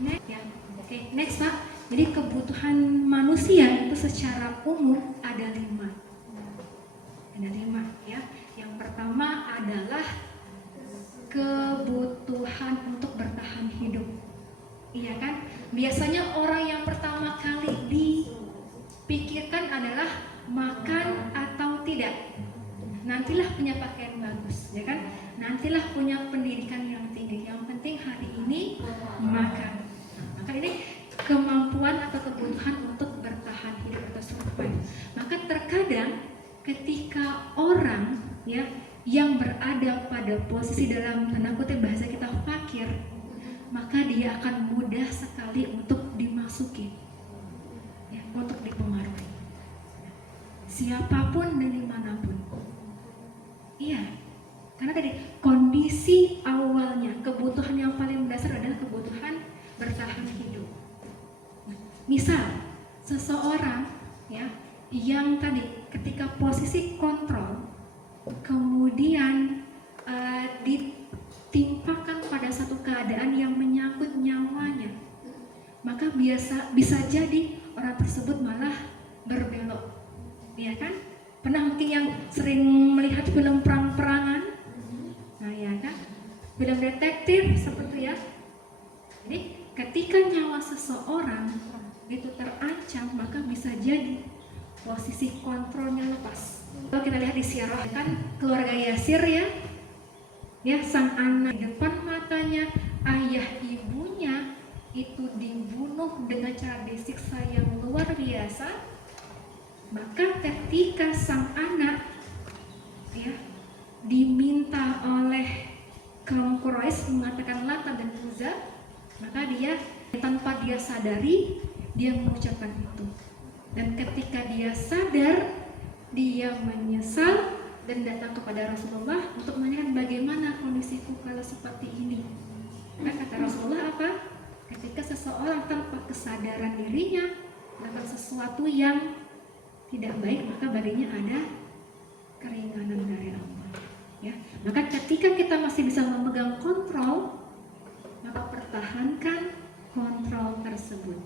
Next, ya. Oke, next Pak. Jadi kebutuhan manusia itu secara umum ada 5. Ada 5, ya. Yang pertama adalah kebutuhan untuk bertahan hidup. Iya kan? Biasanya orang yang pertama kali dipikirkan adalah makan atau tidak. Nantilah punya pakaian bagus, ya kan? Nantilah punya pendidikan yang tinggi. Yang penting hari ini makan. Nah, maka ini kemampuan atau kebutuhan untuk bertahan hidup atau survive. Maka terkadang ketika orang, ya, yang berada pada posisi dalam tanda kutip bahasa kita fakir, maka dia akan mudah sekali untuk dimasuki, ya, untuk dipengaruhi. Siapapun dan dimanapun. Iya, karena tadi kondisi awalnya kebutuhan yang paling mendasar adalah kebutuhan bertahan hidup. Misal seseorang, ya, yang tadi ketika posisi kontrol kemudian ditimpakan pada satu keadaan yang menyangkut nyawanya, maka bisa jadi orang tersebut malah berbelok, ya kan? Pernah mungkin yang sering melihat film perang-perangan, nah ya kan, film detektif seperti ya. Jadi ketika nyawa seseorang itu terancam, maka bisa jadi posisi kontrolnya lepas. Kalau kita lihat di Sirah kan keluarga Yasir, ya sang anak di depan matanya, ayah ibunya itu dibunuh dengan cara disiksa yang luar biasa. Maka ketika sang anak, ya, diminta oleh kaum Quraisy mengatakan Lata dan Uzza, maka dia tanpa dia sadari dia mengucapkan itu. Dan ketika dia sadar, dia menyesal dan datang kepada Rasulullah untuk menanyakan bagaimana kondisiku kalau seperti ini. Maka kata Rasulullah apa? Ketika seseorang tanpa kesadaran dirinya melakukan sesuatu yang tidak baik, maka baginya ada keringanan dari Allah. Ya, maka ketika kita masih bisa memegang kontrol, maka pertahankan kontrol tersebut.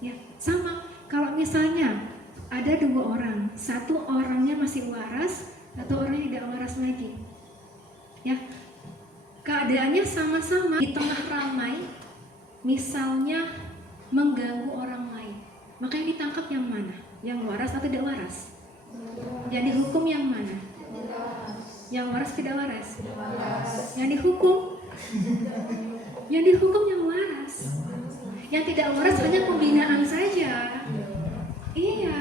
Ya, sama. Kalau misalnya ada 2 orang, satu orangnya masih waras, satu orangnya tidak waras lagi. Ya, keadaannya sama-sama di tengah ramai, misalnya mengganggu orang lain, maka yang ditangkap yang mana? Yang waras atau tidak waras? Yang dihukum yang mana? Yang waras tidak waras? Yang dihukum? Yang dihukum yang waras. Yang tidak waras hanya pembinaan saja. Iya.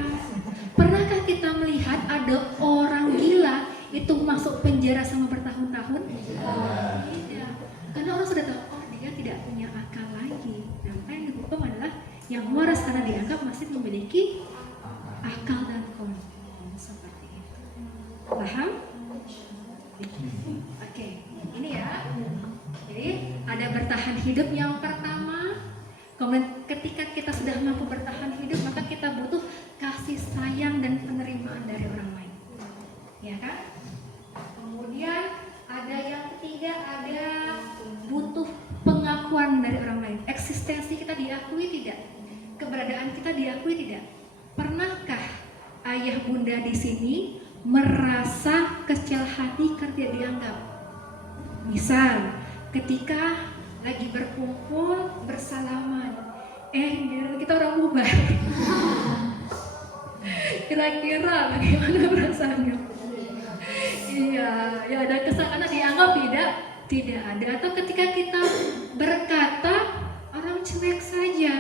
Pernahkah kita melihat ada orang gila itu masuk penjara sama bertahun-tahun? Tidak. Karena orang sudah tahu, oh dia tidak punya akal lagi. Nah, yang dihukum adalah yang waras karena dianggap masih memiliki akal dan kontrol. Seperti itu. Paham? Oke, ini ya. Jadi ada bertahan hidup yang pertama. Kemudian ketika kita sudah mampu bertahan hidup, maka kita butuh kasih sayang dan penerimaan dari orang lain. Ya kan? Kemudian ada yang ketiga, ada butuh pengakuan dari orang lain. Eksistensi kita diakui tidak? Keberadaan kita diakui tidak? Pernahkah ayah bunda di sini merasa kecil hati karena tidak dianggap? Misal, ketika lagi berkumpul bersalaman, kita orang bubar. Kira-kira bagaimana perasaannya? Iya, ya ada kesan karena dianggap tidak? Tidak ada. Atau ketika kita berkata, orang cuek saja.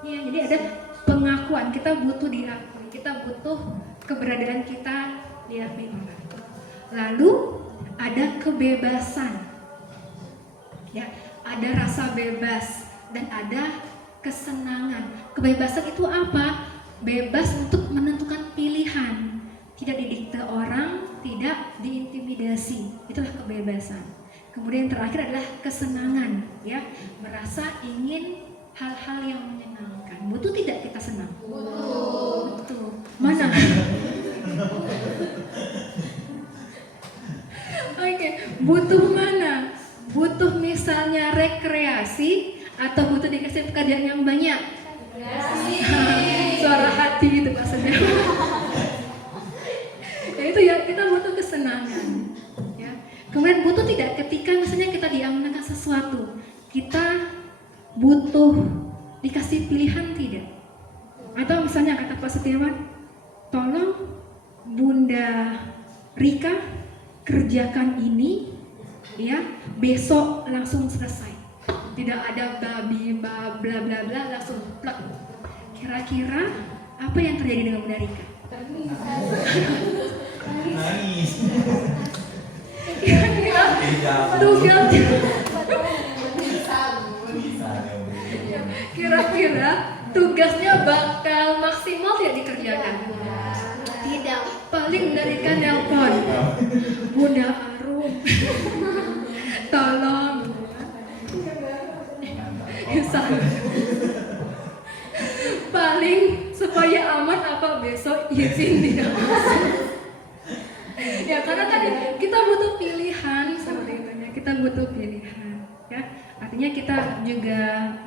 Iya, jadi ada pengakuan, kita butuh diakui, kita butuh keberadaan kita diakui orang. Lalu ada kebebasan, ya, ada rasa bebas dan ada kesenangan. Kebebasan itu apa? Bebas untuk menentukan pilihan, tidak didikte orang, tidak diintimidasi. Itulah kebebasan. Kemudian yang terakhir adalah kesenangan, ya, merasa ingin hal-hal yang menyenangkan. Butuh tidak kita senang? Butuh. Mana? Oke, butuh mana? Butuh misalnya rekreasi atau butuh dikasih pekerjaan yang banyak? Suara hati itu maksudnya. Ya itu ya, kita butuh kesenangan. Ya. Kemudian butuh tidak ketika misalnya kita diamanahkan sesuatu, kita butuh dikasih pilihan tidak? Atau misalnya kata Pak Setiawan, tolong Bunda Rika kerjakan ini, ya, besok langsung selesai. Tidak ada babi bla bla bla langsung plek. Kira-kira apa yang terjadi dengan Bunda Rika? Nangis. Kira-kira tugas kira-kira tugasnya bakal maksimal tidak dikerjakan? Tidak, paling mendarikan nelpon, Bunda Arum, tolong, paling supaya aman apa besok izin tidak masuk. Ya karena tadi kita butuh pilihan seperti itu ya, kita butuh pilihan, ya. Artinya kita juga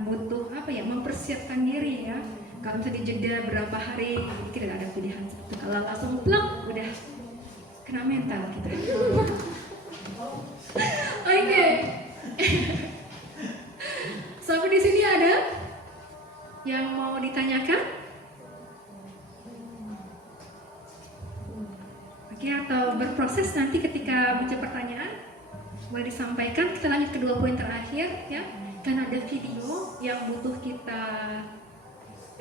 butuh apa ya, mempersiapkan diri ya. Kalau misalnya jeda berapa hari, kita tidak ada pilihan. Kalau langsung plak, udah kena mental kita. Oke. Sampai di sini ada yang mau ditanyakan? Oke, atau berproses nanti ketika baca pertanyaan boleh disampaikan. Kita lanjut ke 2 poin terakhir ya. Kan ada video yang butuh kita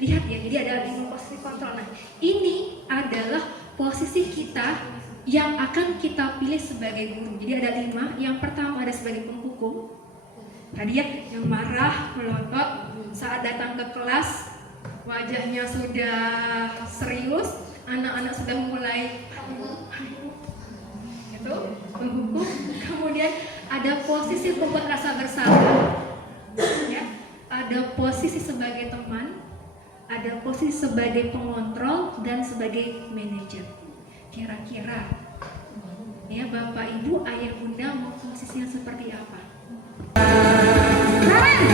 lihat ya. Jadi ada 5 posisi kontrol. Nah, ini adalah posisi kita yang akan kita pilih sebagai guru. Jadi ada 5. Yang pertama ada sebagai penghukum. Tadi ya, yang marah, melotot saat datang ke kelas, wajahnya sudah serius, anak-anak sudah mulai itu penghukum. Kemudian ada posisi pembuat rasa bersalah, ya. Ada posisi sebagai teman, ada posisi sebagai pengontrol dan sebagai manajer. Kira-kira ya Bapak Ibu, Ayah Bunda mau posisinya seperti apa? Karen,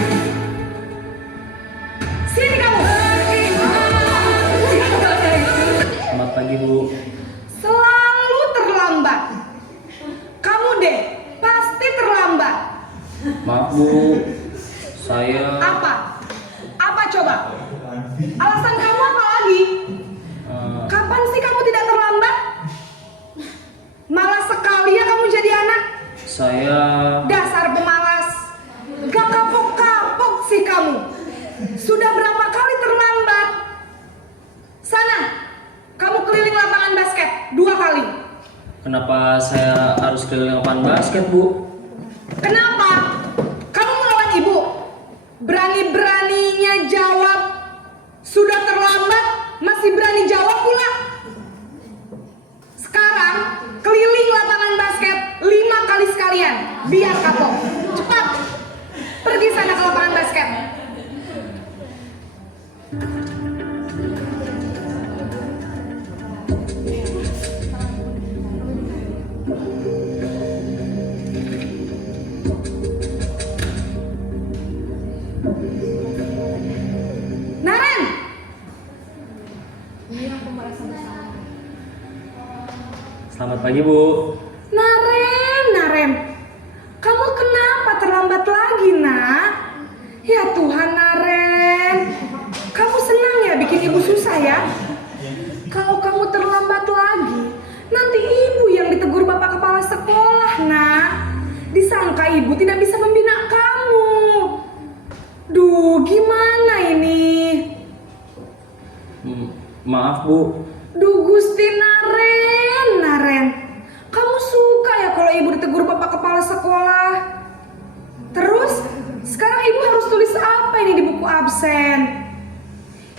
sini kamu. Selamat pagi, Bu. Selalu terlambat. Kamu deh, pasti terlambat. Maaf, Bu. Saya Apa? Apa coba? Alasan kamu apa lagi? Kapan sih kamu tidak terlambat? Malas sekali ya kamu jadi anak. saya Dasar pemalas. Gak kapok-kapok sih kamu. Sudah berapa kali terlambat? Sana, kamu keliling lapangan basket 2 kali. kenapa saya harus keliling lapangan basket, Bu? Kenapa? Kamu melawan ibu? Berani-beraninya jawab. Sudah terlambat, masih berani jawab pula. Sekarang biar kapok. Cepat, pergi sana ke lapangan basket. Naren, Selamat pagi, Bu. Naren, kamu kenapa terlambat lagi, nak? Ya Tuhan, Naren, kamu senang ya bikin ibu susah ya? Kalau kamu terlambat lagi, nanti ibu yang ditegur bapak kepala sekolah, nak. Disangka ibu tidak bisa membina kamu. Duh, gimana ini? Maaf, Bu. Duh, Gusti Naren, kamu suka ya kalau ibu ditegur bapak kepala sekolah? Terus, sekarang ibu harus tulis apa ini di buku absen?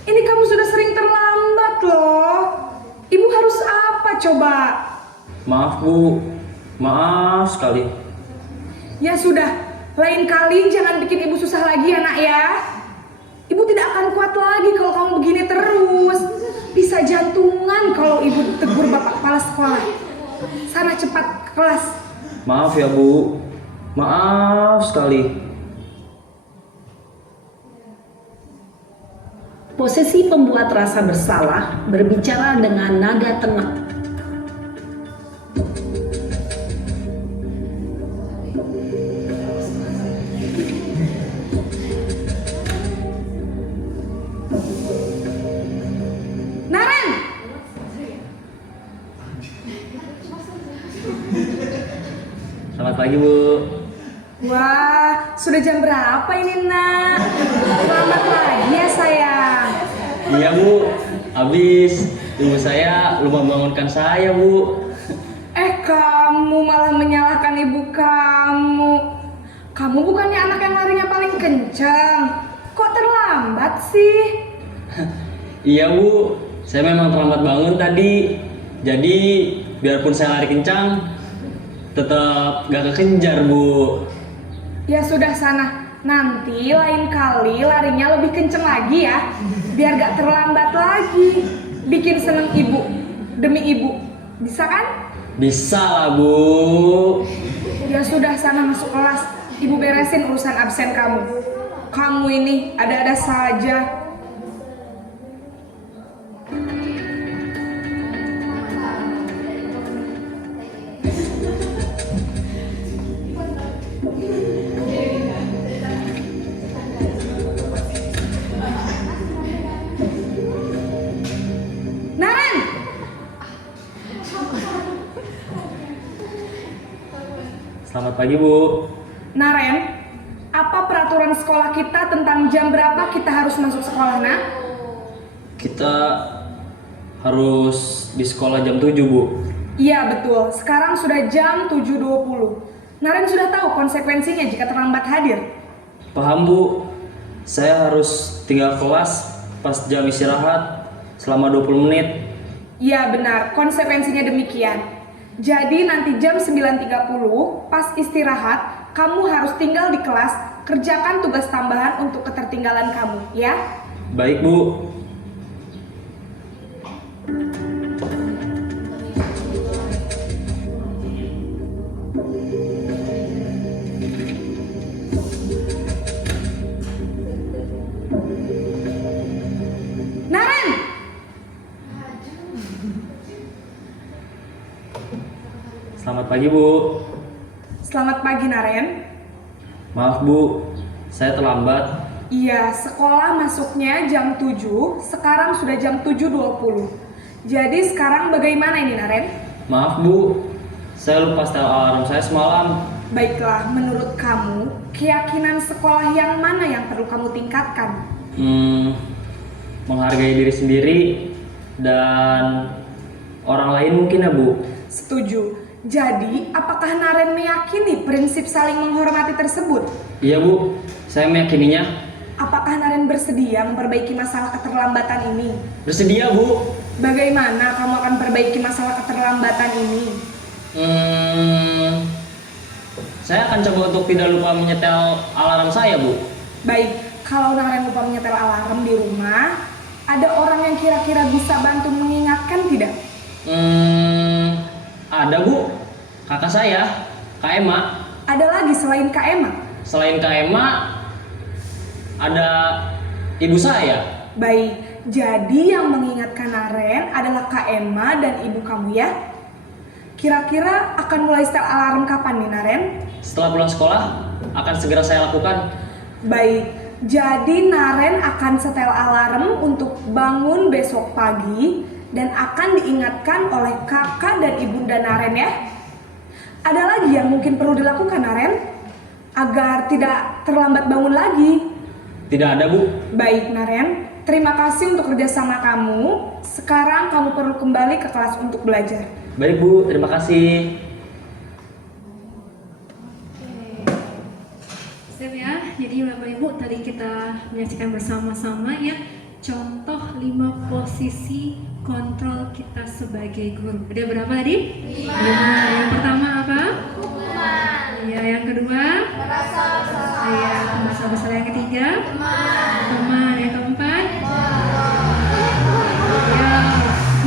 Ini kamu sudah sering terlambat loh. Ibu harus apa coba? Maaf, Bu. Maaf sekali. Ya sudah, lain kali jangan bikin ibu susah lagi ya, nak ya. Ibu tidak akan kuat lagi kalau kamu begini terus. Bisa jantungan kalau ibu tegur bapak kepala sekolah. Sana cepat ke kelas. Maaf ya, Bu. Maaf sekali. Posesi pembuat rasa bersalah berbicara dengan nada tenang. Naren! Selamat pagi, Bu. Wah, sudah jam berapa ini, nak? Selamat pagi ya, sayang. Iya, Bu. Habis ibu saya lupa bangunkan saya, Bu. Kamu malah menyalahkan ibu kamu. Kamu bukannya anak yang larinya paling kencang. Kok terlambat sih? Iya, Bu. Saya memang terlambat bangun tadi. Jadi, biarpun saya lari kencang, tetap gak kekejar, Bu. Ya sudah sana. Nanti lain kali larinya lebih kenceng lagi ya. Biar gak terlambat lagi. Bikin seneng ibu. Demi ibu. Bisa kan? Bisa lah, Bu. Ya sudah, sana masuk kelas. Ibu beresin urusan absen kamu. Kamu ini ada-ada saja. Naren! Selamat pagi, Bu. Naren, apa peraturan sekolah kita tentang jam berapa kita harus masuk sekolah, nak? Kita harus di sekolah jam 7, Bu. Iya, betul. Sekarang sudah jam 7.20. Naren sudah tahu konsekuensinya jika terlambat hadir. Paham, Bu. Saya harus tinggal kelas pas jam istirahat selama 20 menit. Iya, benar. Konsekuensinya demikian. Jadi nanti jam 9.30 pas istirahat, kamu harus tinggal di kelas, kerjakan tugas tambahan untuk ketertinggalan kamu, ya? Baik, Bu. Naren! Selamat pagi, Bu. Selamat pagi, Naren. Maaf, Bu. Saya terlambat. Iya, sekolah masuknya jam 7, sekarang sudah jam 7.20. Jadi sekarang bagaimana ini, Naren? Maaf, Bu. Saya lupa setel alarm saya semalam. Baiklah, menurut kamu, keyakinan sekolah yang mana yang perlu kamu tingkatkan? Menghargai diri sendiri dan orang lain mungkin ya, Bu. Setuju. Jadi, apakah Naren meyakini prinsip saling menghormati tersebut? Iya, Bu. Saya meyakininya. Apakah Naren bersedia memperbaiki masalah keterlambatan ini? Bersedia, Bu. Bagaimana kamu akan perbaiki masalah keterlambatan ini? Saya akan coba untuk tidak lupa menyetel alarm saya, Bu. Baik, kalau Naren lupa menyetel alarm di rumah, ada orang yang kira-kira bisa bantu mengingatkan tidak? Ada, Bu. Kakak saya, Kak Emma. Ada lagi selain Kak Emma? Selain Kak Emma, ada ibu saya. Baik, jadi yang mengingatkan Naren adalah Kak Emma dan ibu kamu ya? Kira-kira akan mulai setel alarm kapan nih Naren? Setelah pulang sekolah, akan segera saya lakukan. Baik, jadi Naren akan setel alarm untuk bangun besok pagi dan akan diingatkan oleh kakak dan ibunda Naren ya. Ada lagi yang mungkin perlu dilakukan Naren agar tidak terlambat bangun lagi? Tidak ada, Bu. Baik Naren, terima kasih untuk kerjasama kamu. Sekarang kamu perlu kembali ke kelas untuk belajar. Baik, Bu. Terima kasih. Sip ya, jadi Bapak Ibu tadi kita menyaksikan bersama-sama ya contoh 5 posisi kontrol kita sebagai guru. Ada berapa tadi? 5. Yang pertama apa? Hukuman. Iya, yang kedua? Merasa bersalah. Iya, merasa bersalah. Yang ketiga? Teman. Yang keempat? Ya,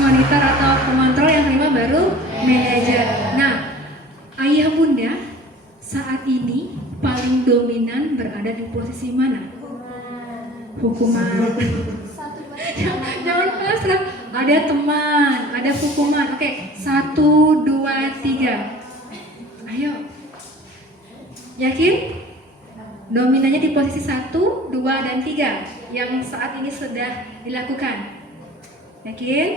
monitor atau pengontrol. Yang kelima baru manajer. Nah, ayah bunda saat ini paling dominan berada di posisi mana? Hukuman. Jangan pasrah. Ada teman, ada hukuman. Oke, 1, 2, 3. Ayo. Yakin? Dominannya di posisi 1, 2, dan 3 yang saat ini sudah dilakukan. Yakin?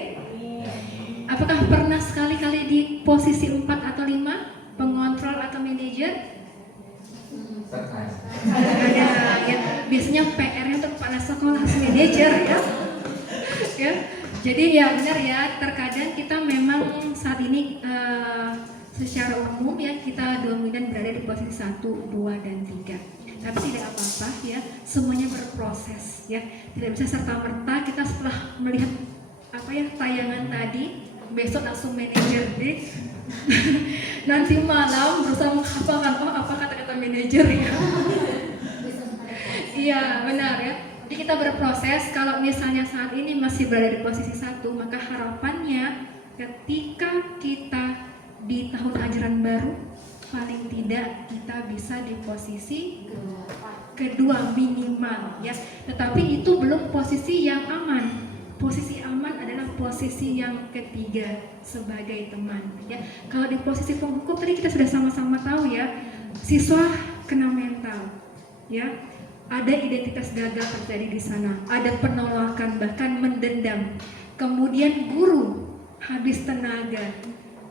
Apakah pernah sekali-kali di posisi 4 atau 5? Pengontrol atau manajer? Ada ya, biasanya PR-nya untuk kepala sekolah manajer ya. Ya. Jadi ya benar ya, terkadang kita memang saat ini secara umum ya kita dominan berada di posisi 1, 2, dan 3. Tapi tidak apa-apa ya, semuanya berproses ya. Tidak bisa serta-merta kita setelah melihat apa ya tayangan tadi besok langsung manajer deh. Nanti malam berusaha menghafalkan apa kata-kata manajer ya. Iya benar ya. Jadi kita berproses. Kalau misalnya saat ini masih berada di posisi 1, maka harapannya ketika kita di tahun ajaran baru paling tidak kita bisa di posisi kedua minimal ya. Tetapi itu belum posisi yang aman. Posisi aman adalah posisi yang ketiga sebagai teman ya. Kalau di posisi penghukum tadi kita sudah sama-sama tahu ya, siswa kena mental ya. Ada identitas gagal terjadi di sana, ada penolakan bahkan mendendam. Kemudian guru habis tenaga,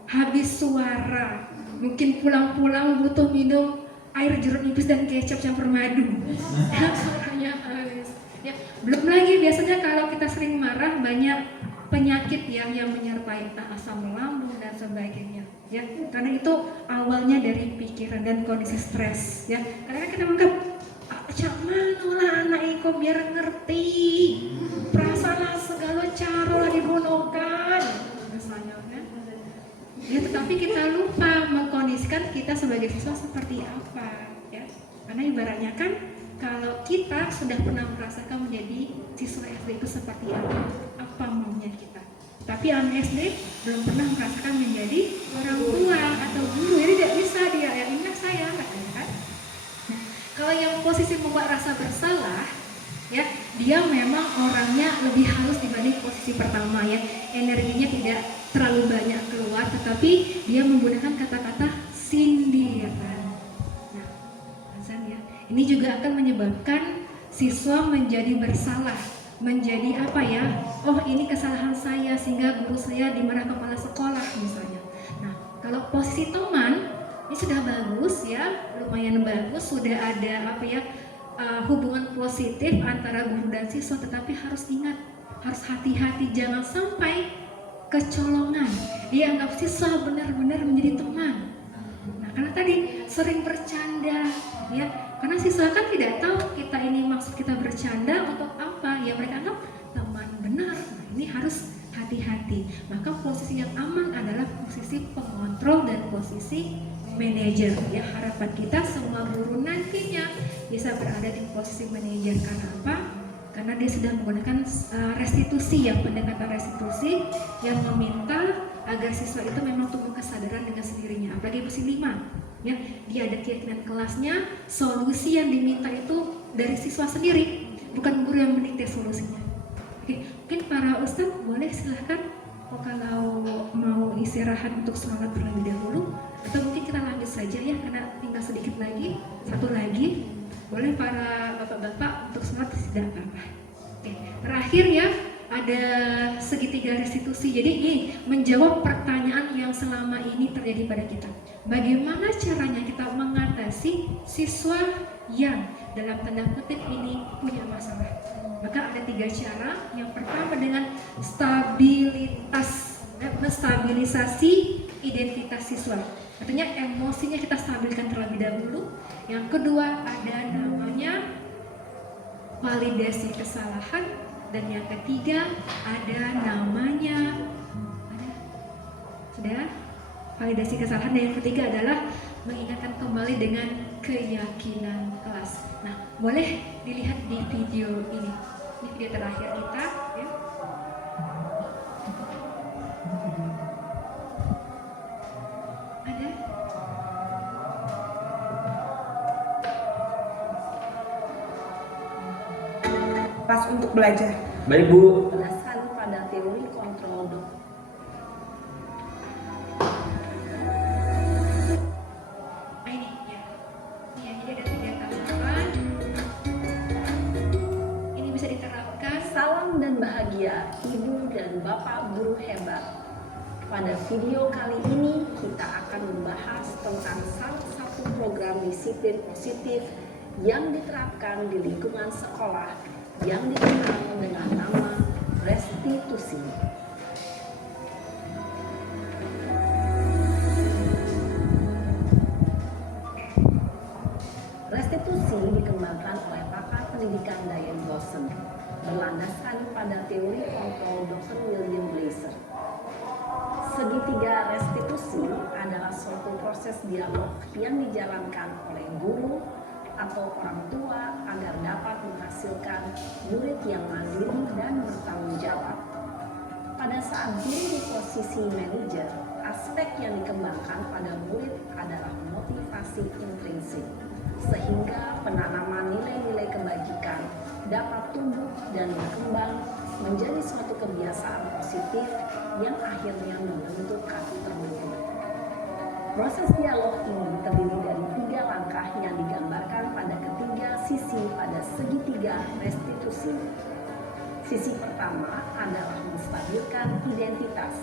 habis suara, mungkin pulang-pulang butuh minum air jeruk nipis dan kecap campur madu. Suaranya habis. Ya, belum lagi biasanya kalau kita sering marah banyak penyakit yang menyertai entah asam lambung dan sebagainya. Ya, karena itu awalnya dari pikiran dan kondisi stres. Ya, karena kita menganggap cak manolah anak iko biar ngerti perasaan segala cara lah dibunuhkan misalnya kan ya, tetapi kita lupa mengkondisikan kita sebagai siswa seperti apa ya, karena ibaratnya kan kalau kita sudah pernah merasakan menjadi siswa SD itu seperti apa maunya kita, tapi anak SD belum pernah merasakan menjadi orang tua atau guru, jadi tidak bisa dia ya ingat saya katanya kan. Kalau yang posisi membuat rasa bersalah, ya dia memang orangnya lebih halus dibanding posisi pertama ya. Energinya tidak terlalu banyak keluar, tetapi dia menggunakan kata-kata sindiran. Nah, Hasan ya, ini juga akan menyebabkan siswa menjadi bersalah, menjadi apa ya? Oh ini kesalahan saya sehingga guru saya dimarah kepala sekolah misalnya. Nah, kalau posisi teman ini sudah bagus ya, lumayan bagus, sudah ada apa ya hubungan positif antara guru dan siswa, tetapi harus ingat, harus hati-hati jangan sampai kecolongan dianggap siswa benar-benar menjadi teman. Nah, karena tadi sering bercanda ya, karena siswa kan tidak tahu kita ini maksud kita bercanda untuk apa ya, mereka anggap teman benar. Nah, ini harus hati-hati. Maka posisi yang aman adalah posisi pengontrol dan posisi manajer. Ya, harapan kita semua guru nantinya bisa berada di posisi manajer. Karena apa? Karena dia sudah menggunakan restitusi, yang pendekatan restitusi yang meminta agar siswa itu memang tumbuh kesadaran dengan sendirinya. Apalagi musim 5, ya, dia ada keyakinan kelasnya, solusi yang diminta itu dari siswa sendiri, bukan guru yang mendikte solusinya. Oke, mungkin para ustadz boleh silahkan kalau mau istirahat untuk sholat terlebih dahulu, atau mungkin kita lanjut saja ya, karena tinggal sedikit lagi, satu lagi. Boleh para bapak-bapak untuk sholat, tidak apa-apa. Oke, terakhir ya, ada segitiga restitusi. Jadi ini menjawab pertanyaan yang selama ini terjadi pada kita. Bagaimana caranya kita mengatasi siswa yang dalam tanda kutip ini punya masalah? Maka ada 3 cara. Yang pertama dengan menstabilisasi identitas siswa. Artinya emosinya kita stabilkan terlebih dahulu. Yang kedua ada namanya validasi kesalahan. Dan yang ketiga ada namanya sudah validasi kesalahan. Dan yang ketiga adalah mengingatkan kembali dengan keyakinan kelas. Nah, boleh dilihat di video ini. Ini video terakhir kita ya. Ada? Pas untuk belajar. Baik Bu. Berdasarkan pada teori kontrol Ini ya. Ini jadi ada 3 tahapan. Ini bisa diterapkan. Salam dan bahagia Ibu dan Bapak guru hebat. Pada video kali ini kita akan membahas tentang salah satu program disiplin positif yang diterapkan di lingkungan sekolah yang dikenal dengan nama restitusi. Restitusi dikembangkan oleh pakar pendidikan Diane Dawson berlandaskan pada teori kontrol Dr. William Blaser. Segitiga restitusi adalah suatu proses dialog yang dijalankan oleh guru atau orang tua agar dapat menghasilkan murid yang mandiri dan bertanggung jawab. Pada saat guru di posisi manajer, aspek yang dikembangkan pada murid adalah motivasi intrinsik, sehingga penanaman nilai-nilai kebajikan dapat tumbuh dan berkembang menjadi suatu kebiasaan positif yang akhirnya membentuk karakter murid. Proses dialog ini terdiri dari 3 langkah yang digambarkan pada ketiga sisi pada segitiga restitusi. Sisi pertama adalah menstabilkan identitas.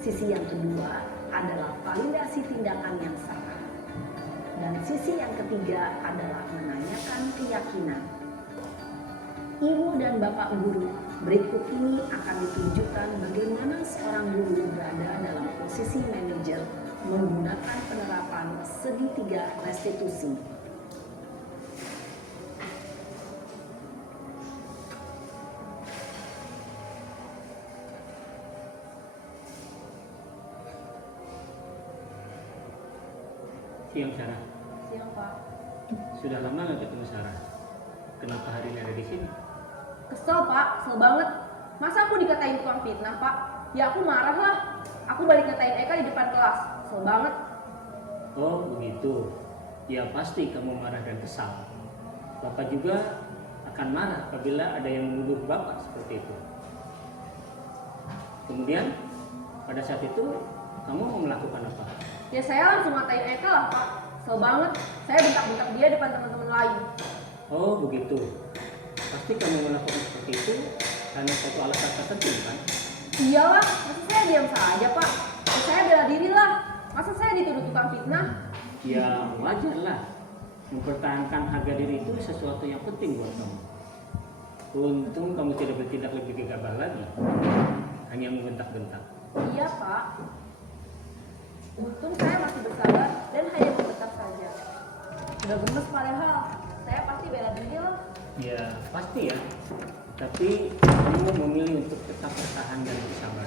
Sisi yang kedua adalah validasi tindakan yang salah. Dan sisi yang ketiga adalah menanyakan keyakinan. Ibu dan Bapak guru, berikut ini akan ditunjukkan bagaimana seorang guru berada dalam posisi manajer menggunakan penerapan segitiga restitusi. Siang Sarah. Siang Pak. Sudah lama nggak ketemu Sarah? Kenapa hari ini ada di sini? Kesel Pak, kesel banget. Masa aku dikatain tukang fitnah Pak? Ya aku marah lah. Aku balik ngatain Eka di depan kelas. Kesel banget. Oh begitu. Ya pasti kamu marah dan kesal. Bapak juga akan marah apabila ada yang menuduh Bapak seperti itu. Kemudian pada saat itu kamu mau melakukan apa? Ya saya langsung ngatain Eka lah Pak. Kesel banget. Saya bentak-bentak dia depan teman-teman lain. Oh begitu. Pasti kamu melakukan seperti itu karena satu alasan tertentu kan? Iyalah, masa saya diam saja Pak? Ya, saya bela diri lah. Masa saya dituduh tukang fitnah? Ya wajar lah. Mempertahankan harga diri itu sesuatu yang penting buat kamu. Untung kamu tidak bertindak lebih gegabah lagi. Hanya membentak-bentak. Iya Pak. Untung saya masih bersabar dan hanya membentak saja. Udah gemes padahal. Saya pasti bela diri lah. Ya pasti ya. Tapi kamu memilih untuk tetap bertahan dan bersabar.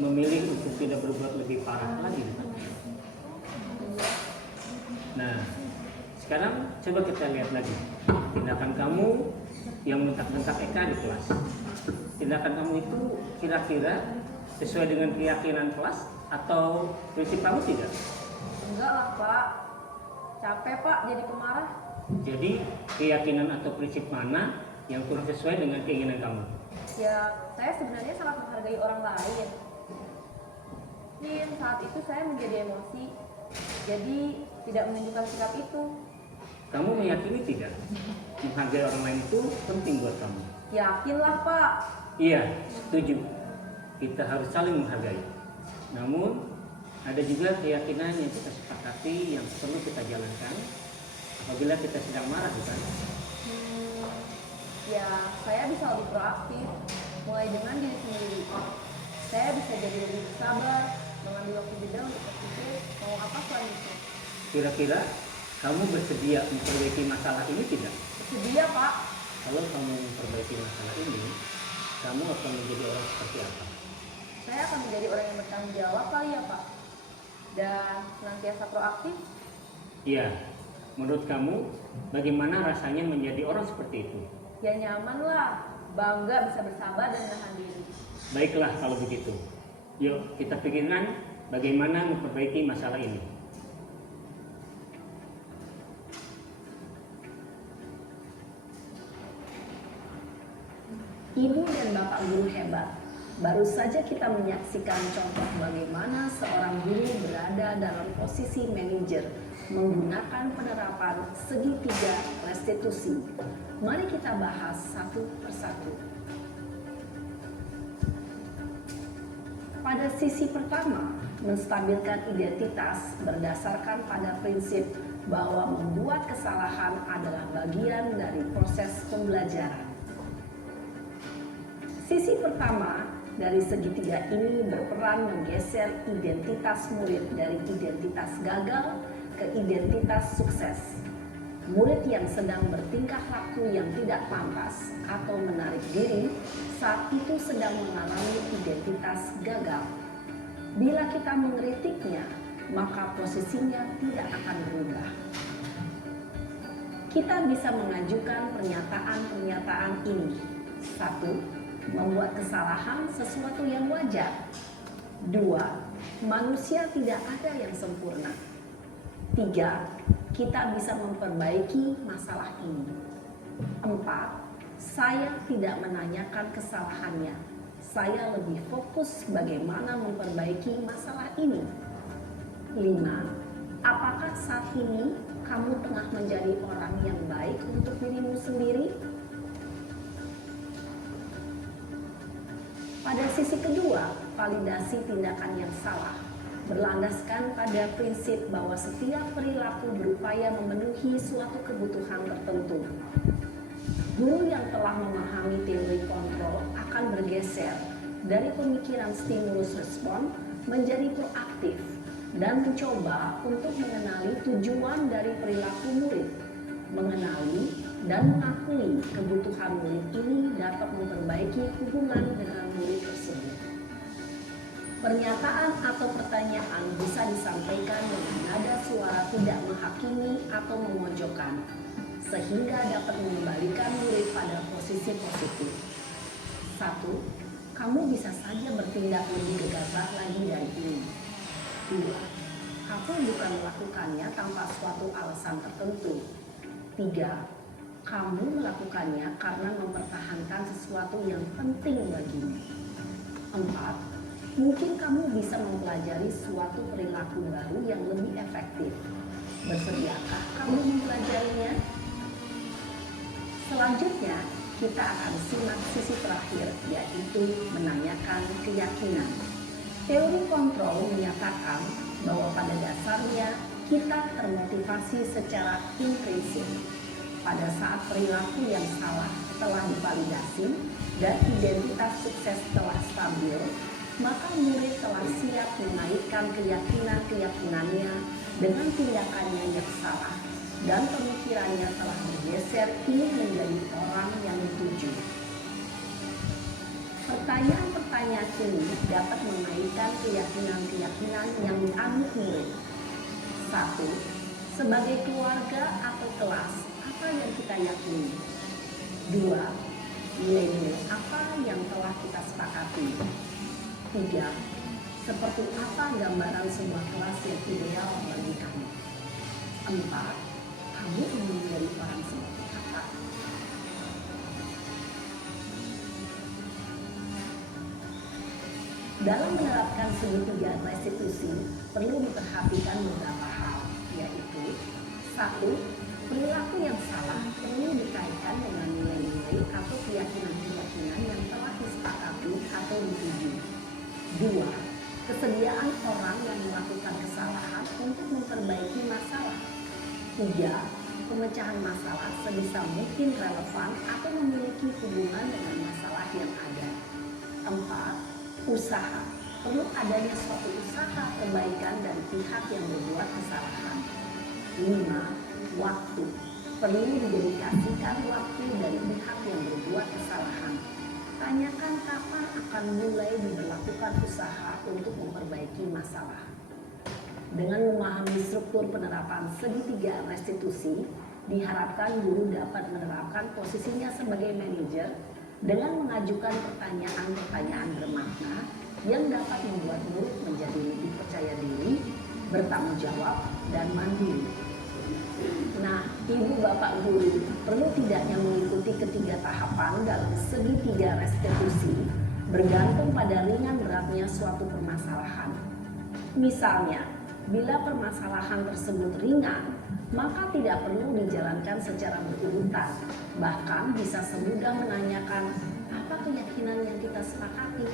memilih untuk tidak berbuat lebih parah lagi. Nah, sekarang coba kita lihat lagi tindakan kamu yang mentak-mentak Eka di kelas. Tindakan kamu itu kira-kira sesuai dengan keyakinan kelas atau prinsip kamu tidak? Enggak lah Pak, capek Pak jadi pemarah. Jadi keyakinan atau prinsip mana yang kurang sesuai dengan keinginan kamu? Ya, saya sebenarnya sangat menghargai orang lain. Mungkin saat itu saya menjadi emosi, jadi tidak menunjukkan sikap itu. Kamu meyakini tidak? Menghargai orang lain itu penting buat kamu. Yakinlah Pak. Iya, setuju. Kita harus saling menghargai. Namun, ada juga keyakinan yang kita sepakati yang perlu kita jalankan apabila kita sedang marah, bukan? Ya, saya bisa lebih proaktif, mulai dengan diri sendiri. Saya bisa jadi lebih sabar, mengambil waktu jeda untuk berpikir mau apa selanjutnya. Kira-kira kamu bersedia memperbaiki masalah ini tidak? Bersedia Pak. Kalau kamu memperbaiki masalah ini, kamu akan menjadi orang seperti apa? Saya akan menjadi orang yang bertanggung jawab kali ya Pak. Dan senantiasa proaktif. Iya, menurut kamu bagaimana rasanya menjadi orang seperti itu? Ya nyaman lah, bangga bisa bersabar dan menahan diri. Baiklah kalau begitu. Yuk kita pikirkan bagaimana memperbaiki masalah ini. Ibu dan Bapak guru hebat, baru saja kita menyaksikan contoh bagaimana seorang guru berada dalam posisi manajer menggunakan penerapan segitiga restitusi. Mari kita bahas satu persatu. Pada sisi pertama, menstabilkan identitas berdasarkan pada prinsip bahwa membuat kesalahan adalah bagian dari proses pembelajaran. Sisi pertama dari segitiga ini berperan menggeser identitas murid dari identitas gagal ke identitas sukses. Murid yang sedang bertingkah laku yang tidak pantas atau menarik diri saat itu sedang mengalami identitas gagal. Bila kita mengkritiknya, maka posisinya tidak akan berubah. Kita bisa mengajukan pernyataan-pernyataan ini. 1. Membuat kesalahan sesuatu yang wajar. 2. Manusia tidak ada yang sempurna. 3. Kita bisa memperbaiki masalah ini. 4. Saya tidak menanyakan kesalahannya. Saya lebih fokus bagaimana memperbaiki masalah ini. 5. Apakah saat ini kamu tengah menjadi orang yang baik untuk dirimu sendiri? Pada sisi kedua, validasi tindakan yang salah berlandaskan pada prinsip bahwa setiap perilaku berupaya memenuhi suatu kebutuhan tertentu. Guru yang telah memahami teori kontrol akan bergeser dari pemikiran stimulus respon menjadi proaktif dan mencoba untuk mengenali tujuan dari perilaku murid, mengenali dan mengakui kebutuhan murid ini dapat memperbaiki hubungan dengan murid tersebut. Pernyataan atau pertanyaan bisa disampaikan dengan nada suara tidak menghakimi atau memojokkan, sehingga dapat mengembalikan murid pada posisi positif. 1. Kamu bisa saja bertindak lebih gegabah lagi dari ini. 2. Kamu bukan melakukannya tanpa suatu alasan tertentu. 3. Kamu melakukannya karena mempertahankan sesuatu yang penting bagimu. 4. Mungkin kamu bisa mempelajari suatu perilaku baru yang lebih efektif. Bersediakah kamu mempelajarinya? Selanjutnya, kita akan simak sisi terakhir, yaitu menanyakan keyakinan. Teori kontrol menyatakan bahwa pada dasarnya kita termotivasi secara intrinsik. Pada saat perilaku yang salah telah divalidasi dan identitas sukses telah stabil, maka murid telah siap menaikkan keyakinan-keyakinannya dengan tindakannya yang salah dan pemikirannya telah bergeser ingin menjadi orang yang dituju. Pertanyaan-pertanyaan yakini dapat mengaitkan keyakinan-keyakinan yang dianut murid. 1. Sebagai keluarga atau kelas, apa yang kita yakini? 2. Nilai-nilai apa yang telah kita sepakati? 3. Seperti apa gambaran sebuah kelas yang ideal bagi kamu? 4. Kamu ingin menjadi orang seperti apa? Dalam menerapkan segitiga restitusi, perlu diperhatikan beberapa hal, yaitu 1. Perilaku yang salah perlu dikaitkan dengan nilai-nilai atau keyakinan-keyakinan yang telah disepakati atau dituju. 2. Kesediaan orang yang melakukan kesalahan untuk memperbaiki masalah. 3. Pemecahan masalah sebisa mungkin relevan atau memiliki hubungan dengan masalah yang ada. 4. Usaha. Perlu adanya suatu usaha perbaikan dari pihak yang berbuat kesalahan. 5. Waktu. Perlu didedikasikan waktu dari pihak yang berbuat kesalahan. Tanyakan kapan akan mulai diberlakukan usaha untuk memperbaiki masalah. Dengan memahami struktur penerapan segitiga restitusi, diharapkan guru dapat menerapkan posisinya sebagai manajer dengan mengajukan pertanyaan-pertanyaan bermakna yang dapat membuat murid menjadi lebih percaya diri, bertanggung jawab, dan mandiri. Nah, Ibu Bapak Guru perlu tidaknya mengikuti ketiga tahapan dalam segitiga restitusi bergantung pada ringan beratnya suatu permasalahan. Misalnya, bila permasalahan tersebut ringan, maka tidak perlu dijalankan secara berurutan. Bahkan bisa semudah menanyakan apa keyakinan yang kita sepakati.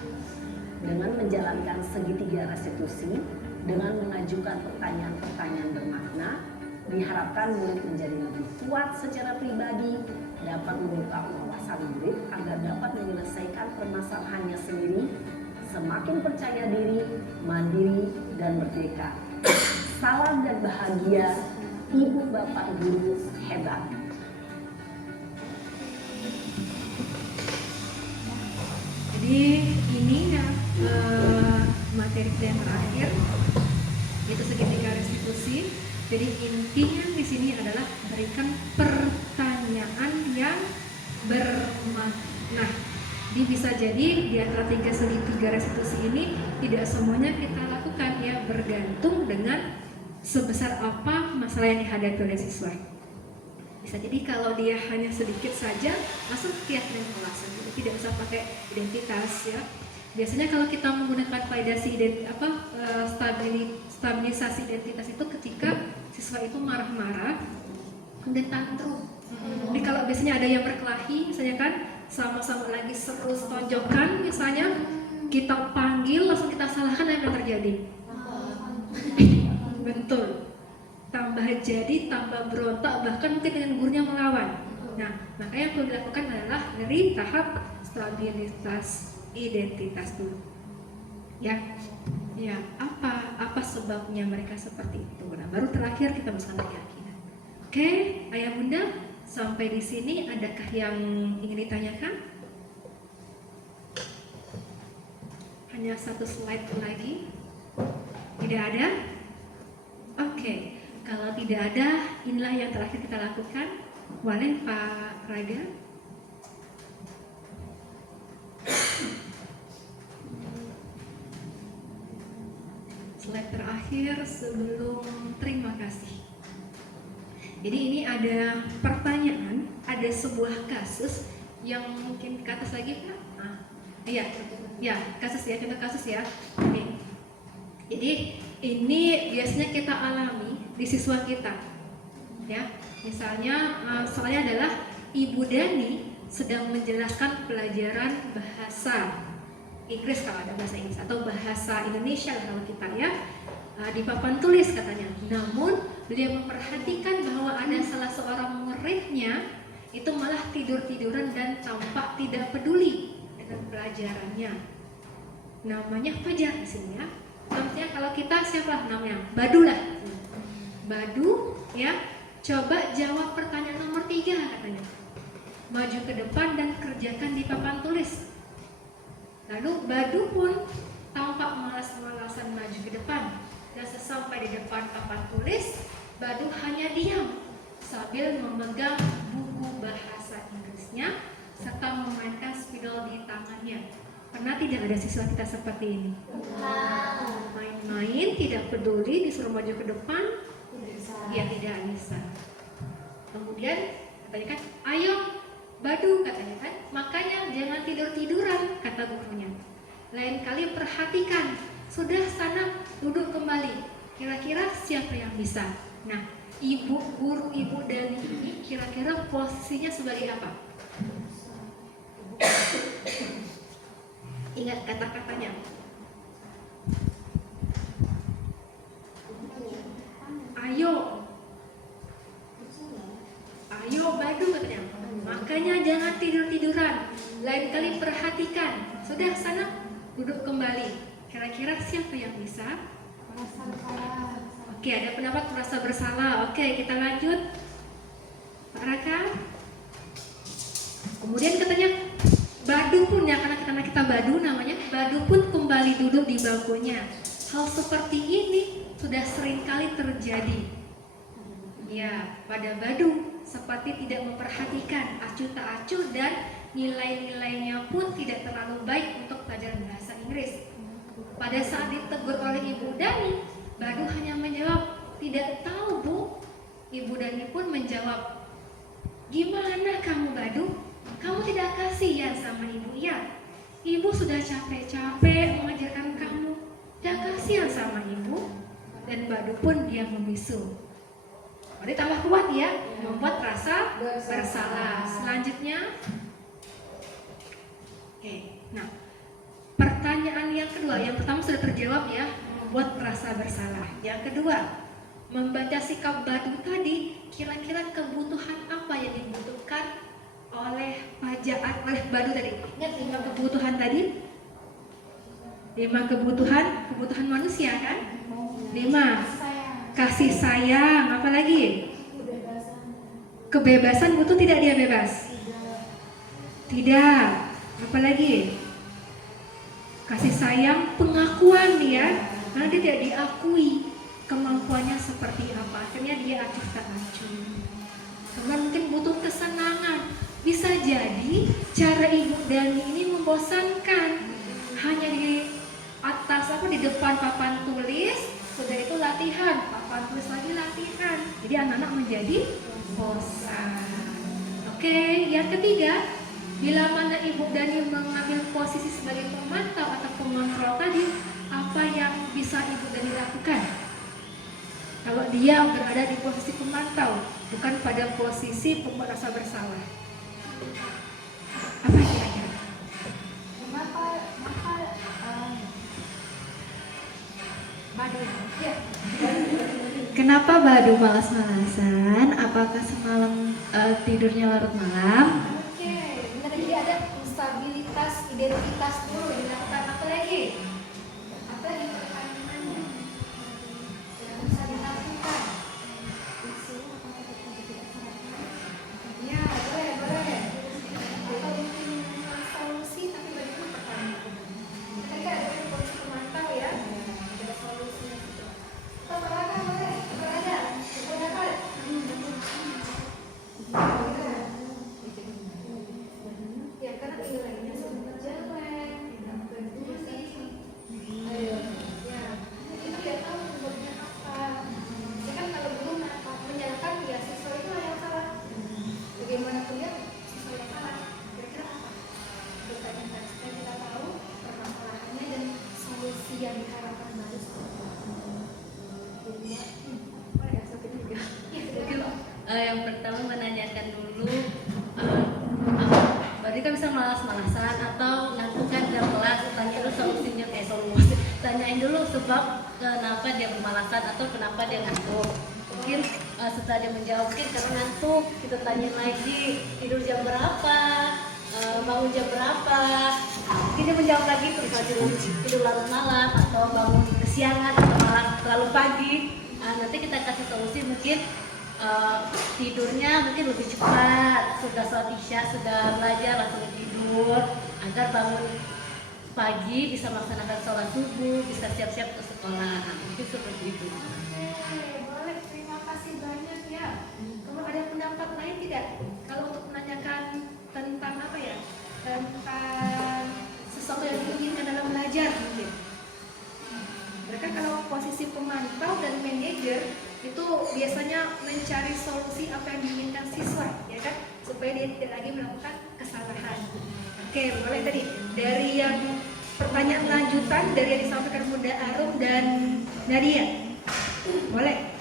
Dengan menjalankan segitiga restitusi, dengan mengajukan pertanyaan-pertanyaan bermakna, diharapkan murid menjadi lebih kuat secara pribadi, dapat membuka wawasan murid agar dapat menyelesaikan permasalahannya sendiri, semakin percaya diri, mandiri, dan merdeka. Salam dan bahagia, Ibu Bapak Guru hebat. Jadi ini ya materi yang terakhir, itu segitiga restitusi. Jadi intinya di sini adalah berikan pertanyaan yang bermakna. Jadi bisa jadi di antara segitiga restitusi ini tidak semuanya kita lakukan ya, bergantung dengan sebesar apa masalah yang dihadapi oleh siswa. Bisa jadi kalau dia hanya sedikit saja langsung keyakinan kelas, jadi tidak usah pakai identitas ya. Biasanya kalau kita menggunakan validasi stabilisasi identitas itu ketika siswa itu marah-marah kemudian tantrum. Jadi kalau biasanya ada yang berkelahi misalnya kan, sama-sama lagi seru tonjokan misalnya, kita panggil langsung kita salahkan, apa yang terjadi? Betul, tambah jadi, tambah berontak, bahkan mungkin dengan gurunya melawan. Nah, makanya yang perlu dilakukan adalah dari tahap stabilitas identitas dulu. Ya, apa sebabnya mereka seperti itu? Nah, baru terakhir kita masukkan keyakinan. Oke, Ayah Bunda, sampai di sini adakah yang ingin ditanyakan? Hanya satu slide lagi. Tidak ada? Oke, kalau tidak ada, inilah yang terakhir kita lakukan. Boleh Pak Raga? Slide terakhir sebelum terima kasih. Jadi ini ada pertanyaan, ada sebuah kasus yang mungkin ke atas lagi Pak? Iya, kasus ya, contoh kasus ya. Oke. Jadi ini biasanya kita alami di siswa kita, ya. Misalnya soalnya adalah Ibu Dani sedang menjelaskan pelajaran bahasa Inggris kalau ada bahasa Inggris atau bahasa Indonesia kalau kita ya, di papan tulis katanya. Namun beliau memperhatikan bahwa ada salah seorang muridnya itu malah tidur-tiduran dan tampak tidak peduli dengan pelajarannya. Namanya Fajar di sini ya. Contohnya kalau kita siapa namanya? Badu lah. Badu ya, coba jawab pertanyaan nomor 3 katanya. Maju ke depan dan kerjakan di papan tulis. Lalu Badu pun tampak malas-malasan maju ke depan, dan sesampai di depan papan tulis, Badu hanya diam sambil memegang buku bahasa Inggrisnya serta memainkan spidol di tangannya. Pernah tidak ada siswa kita seperti ini? Main-main, tidak peduli, disuruh maju ke depan, dia tidak bisa. Kemudian katanya kan, ayo Badu, katanya kan, makanya jangan tidur-tiduran, kata gurunya. Lain kali perhatikan, sudah sana duduk kembali. Kira-kira siapa yang bisa? Nah, guru ibu Dani ini kira-kira posisinya sebagai apa? Ingat kata-katanya. Ayo Badu, katanya. Makanya jangan tidur-tiduran. Lain kali perhatikan. Sudah sana duduk kembali. Kira-kira siapa yang bisa? Merasa bersalah. Oke, ada pendapat merasa bersalah. Oke, kita lanjut. Pak Raka. Kemudian katanya Badu pun, ya karena kita Badu namanya, Badu pun kembali duduk di bangkunya. Hal seperti ini sudah sering kali terjadi. Ya, pada Badu seperti tidak memperhatikan acuh tak acuh dan nilai-nilainya pun tidak terlalu baik untuk pelajaran bahasa Inggris. Pada saat ditegur oleh Ibu Dani, Badu hanya menjawab, tidak tahu Bu. Ibu Dani pun menjawab, gimana kamu Badu? Kamu tidak kasihan sama ibu ya? Ibu sudah capek-capek mengajarkan kamu. Tidak kasihan sama ibu? Dan Badu pun diam membisu. Berarti tambah kuat ya, membuat rasa bersalah. Selanjutnya, oke. Nah, pertanyaan yang kedua, yang pertama sudah terjawab ya, membuat rasa bersalah. Yang kedua, membaca sikap Badu tadi, kira-kira kebutuhan apa yang dibutuhkan oleh Badu tadi? Ingat 5 kebutuhan tadi? 5 kebutuhan manusia kan? 5. Kasih sayang, apa lagi? Kebebasan, butuh tidak dia bebas? Tidak. Apa lagi? Kasih sayang, pengakuan dia, karena dia tidak diakui kemampuannya seperti apa. Akhirnya dia acuh tak acuh. Kemudian mungkin butuh kesenangan. Bisa jadi cara Ibu Dani ini membosankan. Hanya di atas di depan papan tulis, sudah itu latihan, papan tulis lagi latihan. Jadi anak-anak menjadi bosan. Oke, yang ketiga, bila mana Ibu Dani mengambil posisi sebagai pemantau atau pengontrol tadi, apa yang bisa Ibu Dani lakukan? Kalau dia berada di posisi pemantau, bukan pada posisi pembuat rasa bersalah. Apa kira-kira? Kenapa Badu malas-malasan? Apakah semalam tidurnya larut malam? Oke, benar, jadi ada stabilitas identitas dulu dilakukan. Apa lagi? Apa yang pertanyaannya? Yang bisa dilakukan? Ya, boleh. Atau mungkin solusi, tapi bagaimana pertanyaan? Tadi kan ada posisi pemantau ya, ada solusinya gitu. Apa boleh? Berada, berada. Ya karena nilainya sudah jelek, peduli. Ayo, ya itu dia tahu sebabnya apa. Ya kan kalau belum menyalahkan ya siswa itu yang salah. Bagaimana kuliah siswa yang salah? Kira-kira apa? Bertanya supaya kita tahu permasalahannya dan solusi yang diharapkan baru. Yang pertama menanyakan dulu berarti kan bisa malas-malasan atau ngantukan dalam kelas, tanya dulu solusinya, tanyain dulu sebab kenapa dia bermalasan atau kenapa dia ngantuk. Mungkin setelah dia menjawab, mungkin karena ngantuk, kita tanya lagi tidur jam berapa, bangun jam berapa. Mungkin dia menjawab lagi terus tidur larut malam atau bangun kesiangan atau malah terlalu pagi. Nanti kita kasih solusi, mungkin tidurnya mungkin lebih cepat, sudah sholat isya, sudah belajar langsung tidur agar bangun pagi bisa melaksanakan sholat subuh, bisa siap-siap ke sekolah. Mungkin seperti itu. Boleh, terima kasih banyak ya. Kalau ada pendapat lain tidak? Kalau untuk menanyakan tentang apa ya? Tentang sesuatu yang diinginkan dalam belajar mungkin. Mereka kalau posisi pemantau dan manajer itu biasanya mencari solusi apa yang diinginkan siswa, ya kan? Supaya dia tidak lagi melakukan kesalahan. Oke, boleh tadi dari yang pertanyaan lanjutan dari yang disampaikan Bunda Arum dan Nadia. Boleh.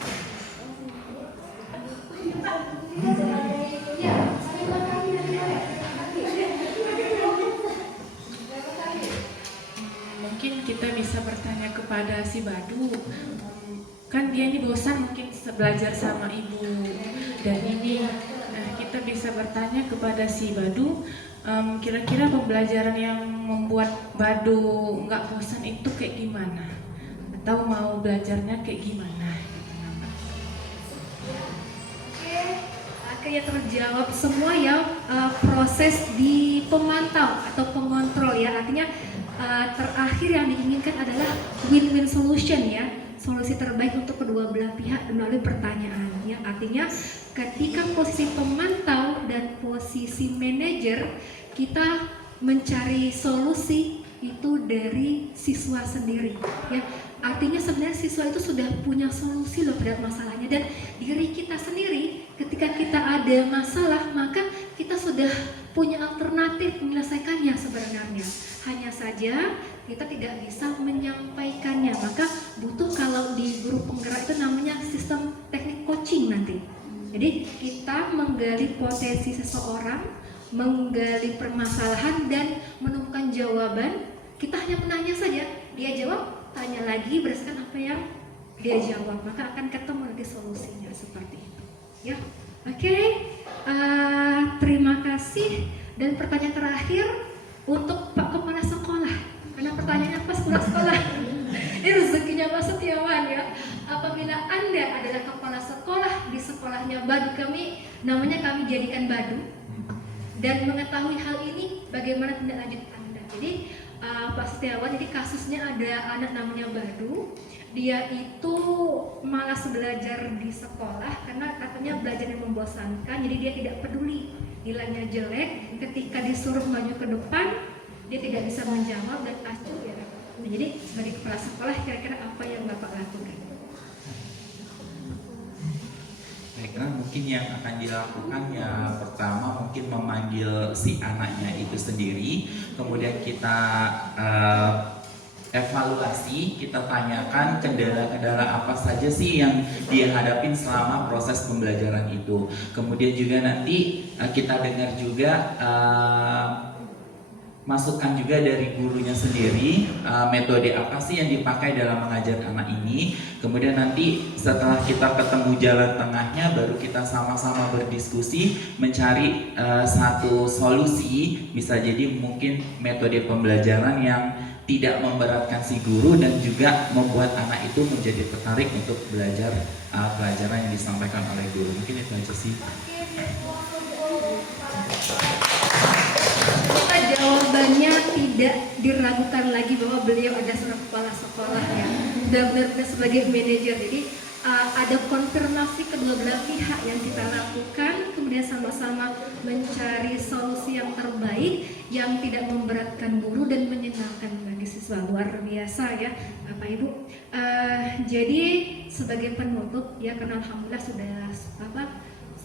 Mungkin kita bisa bertanya kepada si Badu, kan dia ini bosan mungkin belajar sama ibu dan ini, kita bisa bertanya kepada si Badu, kira-kira pembelajaran yang membuat Badu nggak bosan itu kayak gimana, atau mau belajarnya kayak gimana? Akhirnya terjawab semua ya, proses di pemantau atau pengontrol ya, artinya terakhir yang diinginkan adalah win-win solution ya, solusi terbaik untuk kedua belah pihak melalui pertanyaan ya. Artinya ketika posisi pemantau dan posisi manajer, kita mencari solusi itu dari siswa sendiri ya. Artinya sebenarnya siswa itu sudah punya solusi loh pada masalahnya, dan diri kita sendiri ketika kita ada masalah maka kita sudah punya alternatif menyelesaikannya sebenarnya. Hanya saja kita tidak bisa menyampaikannya, maka butuh, kalau di guru penggerak itu namanya sistem teknik coaching nanti. Jadi kita menggali potensi seseorang, menggali permasalahan dan menemukan jawaban. Kita hanya menanya saja, dia jawab, tanya lagi berdasarkan apa yang dia jawab, maka akan ketemu nanti solusinya seperti itu ya. Oke, terima kasih. Dan pertanyaan terakhir untuk Pak Kepala Sekolah, karena pertanyaannya pas pulang sekolah. Ini rezekinya Pak Setiawan ya. Apabila Anda adalah kepala sekolah di sekolahnya Badu kami, namanya kami jadikan Badu, dan mengetahui hal ini, bagaimana tindak lanjut Anda. Jadi Pak Setiawan, jadi kasusnya ada anak namanya Badu, dia itu malas belajar di sekolah karena katanya belajarnya membosankan, jadi dia tidak peduli nilainya jelek. Ketika disuruh maju ke depan, dia tidak bisa menjawab dan acuh ya. Nah, jadi sebagai kepala sekolah, kira-kira apa yang Bapak lakukan? Baiklah, mungkin yang akan dilakukan ya pertama mungkin memanggil si anaknya itu sendiri, kemudian kita evaluasi, kita tanyakan kendala-kendala apa saja sih yang dia hadapin selama proses pembelajaran itu. Kemudian juga nanti kita dengar juga masukan juga dari gurunya sendiri, metode apa sih yang dipakai dalam mengajar anak ini. Kemudian nanti setelah kita ketemu jalan tengahnya, baru kita sama-sama berdiskusi mencari satu solusi. Bisa jadi mungkin metode pembelajaran yang tidak memberatkan si guru dan juga membuat anak itu menjadi tertarik untuk belajar pelajaran yang disampaikan oleh guru. Mungkin itu aja sih. Jawabannya tidak diragukan lagi bahwa beliau ada seorang kepala sekolah ya, benar-benar sebagai manajer. Jadi ada konfirmasi kedua belah pihak yang kita lakukan, kemudian sama-sama mencari solusi yang terbaik yang tidak memberatkan guru dan menyenangkan bagi siswa. Luar biasa ya Bapak Ibu. Jadi sebagai penutup ya, karena alhamdulillah sudah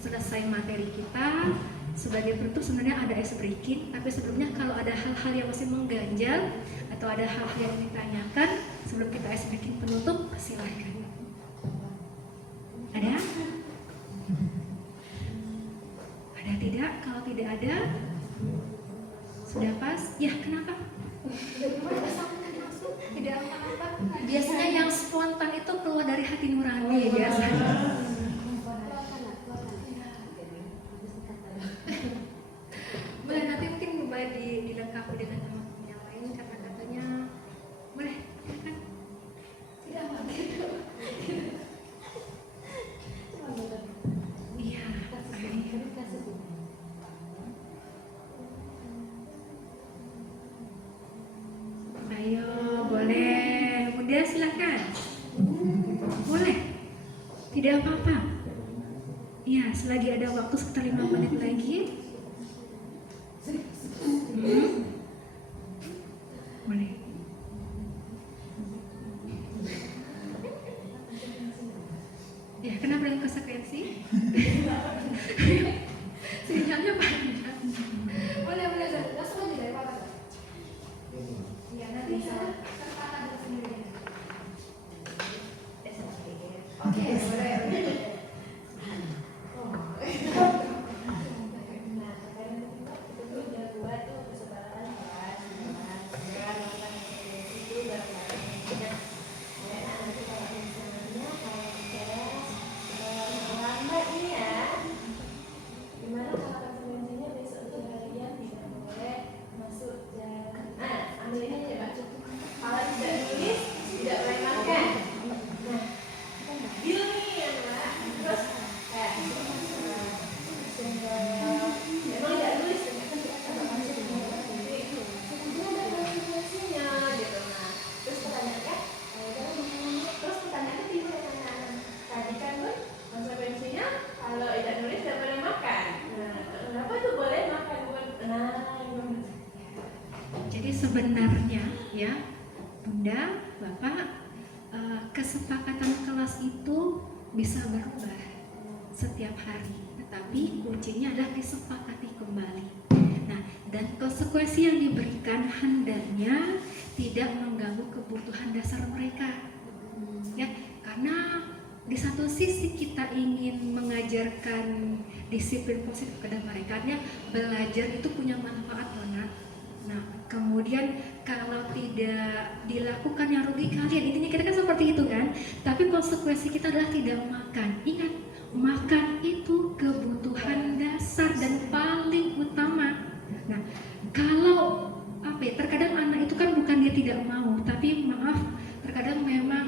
selesai materi kita. Sebagai penutup sebenarnya ada ice breaking, tapi sebelumnya kalau ada hal-hal yang masih mengganjal atau ada hal-hal yang ditanyakan sebelum kita ice breaking penutup, silahkan. Ada? Ada tidak? Kalau tidak ada, sudah pas? Ya, kenapa? Tidak apa-apa. Biasanya yang spontan itu keluar dari hati nurani biasanya. Boleh, nanti mungkin boleh dilengkapi dengan teman-teman yang lain karena katanya boleh kan? Tidak begitu. Iya, Bunda silakan. Boleh. Tidak apa-apa. Ya, selagi ada waktu sekitar 5 menit lagi. Boleh. Ya, kenapa dengan konsekuensi? Sinyalnya panjang. Boleh langsung aja dari Pak. Iya, nanti saya sertakan sendiri. Oke, boleh. Jadi sebenarnya ya Bunda, Bapak, kesepakatan kelas itu bisa berubah setiap hari, tetapi kuncinya adalah disepakati kembali. Nah, dan konsekuensi yang diberikan hendaknya tidak mengganggu kebutuhan dasar mereka. Ya, karena di satu sisi kita ingin mengajarkan disiplin positif kepada mereka, ya, belajar itu punya manfaat benar. Nah, kemudian kalau tidak dilakukan yang rugi kalian, intinya kita kan seperti itu kan. Tapi konsekuensi kita adalah tidak makan. Ingat, makan itu kebutuhan dasar dan paling utama. Nah, kalau terkadang anak itu kan bukan dia tidak mau, tapi maaf, terkadang memang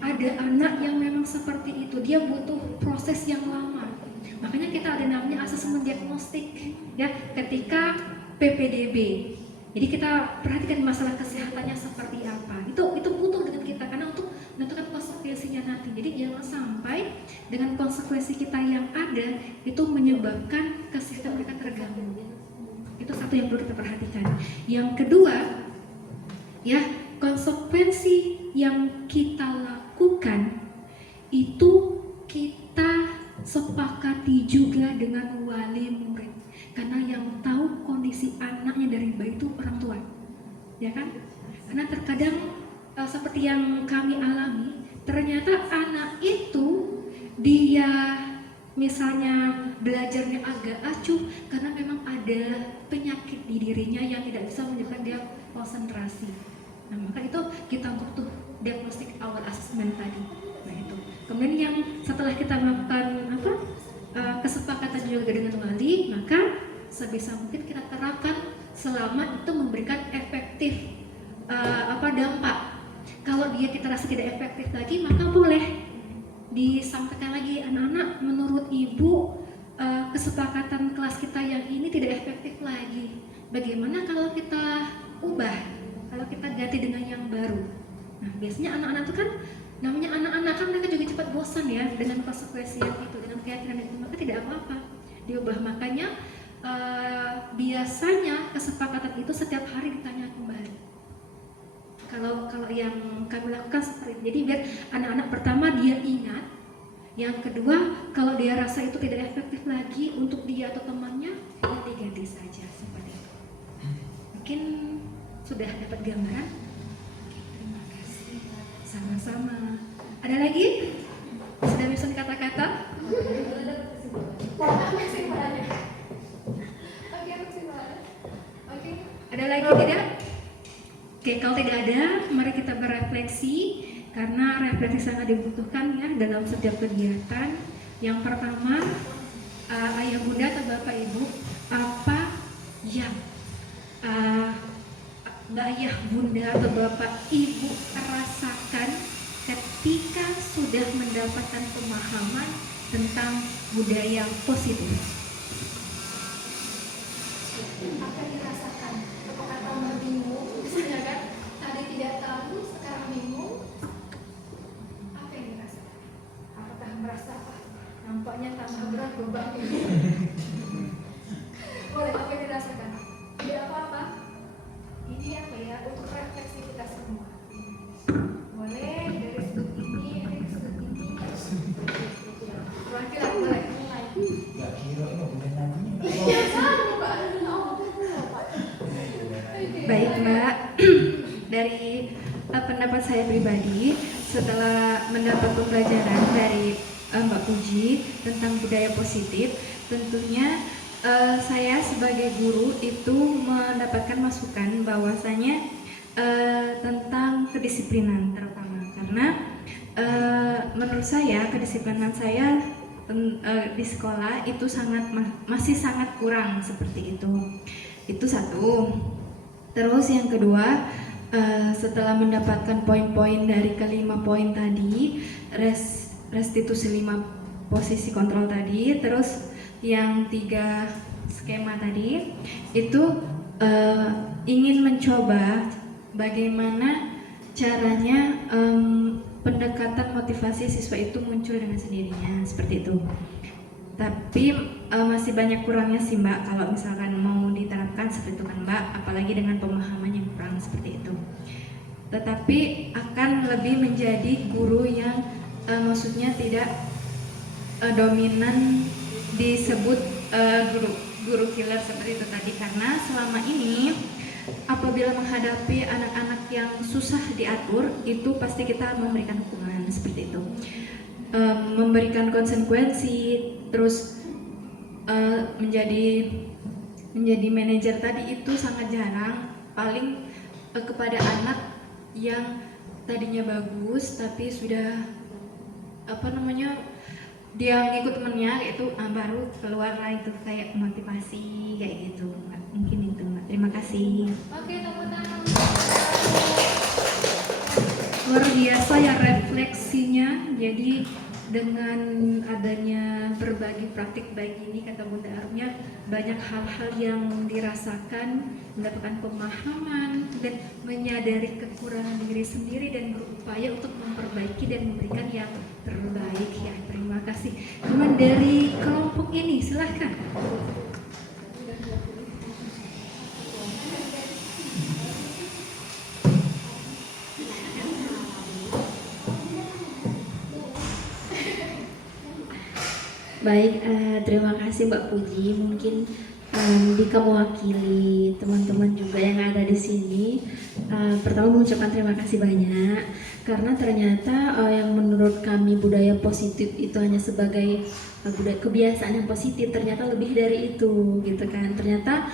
ada anak yang memang seperti itu, dia butuh proses yang lama. Makanya kita ada namanya asesmen diagnostik, ya, ketika PPDB. Jadi kita perhatikan masalah kesehatannya seperti apa. Itu butuh dengan kita karena untuk menentukan konsekuensinya nanti. Jadi jangan sampai dengan konsekuensi kita yang ada itu menyebabkan kesehatan mereka terganggu. Itu satu yang perlu kita perhatikan. Yang kedua, ya, konsekuensi yang kita lakukan itu kita sepakati juga dengan wali murid. Karena yang tahu kondisi anaknya dari bayi itu orang tua, ya kan? Karena terkadang seperti yang kami alami, ternyata anak itu dia misalnya belajarnya agak acuh karena memang ada penyakit di dirinya yang tidak bisa menyebabkan dia konsentrasi. Nah, maka itu kita butuh diagnostik awal asesmen tadi. Nah, itu. Kemudian yang setelah kita melakukan kesepakatan juga dengan wali, maka sebisa mungkin kita terapkan selama itu memberikan efektif dampak. Kalau kita rasa tidak efektif lagi, maka boleh disampaikan lagi, anak-anak, menurut ibu kesepakatan kelas kita yang ini tidak efektif lagi. Bagaimana kalau kita ubah? Kalau kita ganti dengan yang baru? Nah, biasanya anak-anak itu kan namanya anak-anak kan mereka juga cepat bosan ya dengan konsekuensi yang itu, dengan keyakinan itu, maka tidak apa-apa diubah. Makanya biasanya kesepakatan itu setiap hari ditanya kembali. Kalau yang kami lakukan seperti itu, jadi biar anak-anak pertama dia ingat, yang kedua kalau dia rasa itu tidak efektif lagi untuk dia atau temannya, ya diganti saja seperti itu. Mungkin sudah dapat gambaran? Terima kasih. Sama-sama. Ada lagi? Sudah bisa kata-kata? Ada lagi tidak? Oke, kalau tidak ada, mari kita berefleksi karena refleksi sangat dibutuhkan ya dalam setiap kegiatan. Yang pertama, ayah bunda atau bapak ibu, apa yang ayah bunda atau bapak ibu rasakan ketika sudah mendapatkan pemahaman tentang budaya positif? Apa yang dirasakan? Apakah kamu bingung? Misalnya kan, tadi tidak tahu, sekarang bingung. pendapat saya pribadi, setelah mendapat pembelajaran dari Mbak Puji tentang budaya positif, tentunya saya sebagai guru itu mendapatkan masukan bahwasanya tentang kedisiplinan terutama, karena menurut saya kedisiplinan saya di sekolah itu masih sangat kurang seperti itu. Itu satu. Terus yang kedua, setelah mendapatkan poin-poin dari kelima poin tadi, restitusi 5 posisi kontrol tadi, terus yang 3 skema tadi, itu ingin mencoba bagaimana caranya pendekatan motivasi siswa itu muncul dengan sendirinya, seperti itu. Tapi masih banyak kurangnya sih Mbak, kalau misalkan mau diterapkan seperti itu kan Mbak, apalagi dengan pemahaman yang kurang seperti itu. Tetapi akan lebih menjadi guru yang maksudnya tidak dominan disebut guru killer seperti itu tadi, karena selama ini apabila menghadapi anak-anak yang susah diatur, itu pasti kita memberikan hukuman seperti itu. Memberikan konsekuensi, terus menjadi manajer tadi itu sangat jarang. Paling kepada anak yang tadinya bagus tapi sudah dia ngikut temennya itu baru keluar lah itu kayak motivasi kayak gitu. Mungkin itu Mbak. Terima kasih. Oke, tepuk tangan. Luar biasa ya refleksinya. Jadi dengan adanya berbagi praktik baik ini, kata Bunda Arnya, banyak hal-hal yang dirasakan, mendapatkan pemahaman dan menyadari kekurangan diri sendiri dan berupaya untuk memperbaiki dan memberikan yang terbaik ya. Terima kasih. Teman dari kelompok ini silahkan. Baik, terima kasih Mbak Puji. Mungkin Dika mewakili teman-teman juga yang ada di sini. Pertama mengucapkan terima kasih banyak, karena ternyata yang menurut kami budaya positif itu hanya sebagai budaya kebiasaan yang positif, ternyata lebih dari itu gitu kan. Ternyata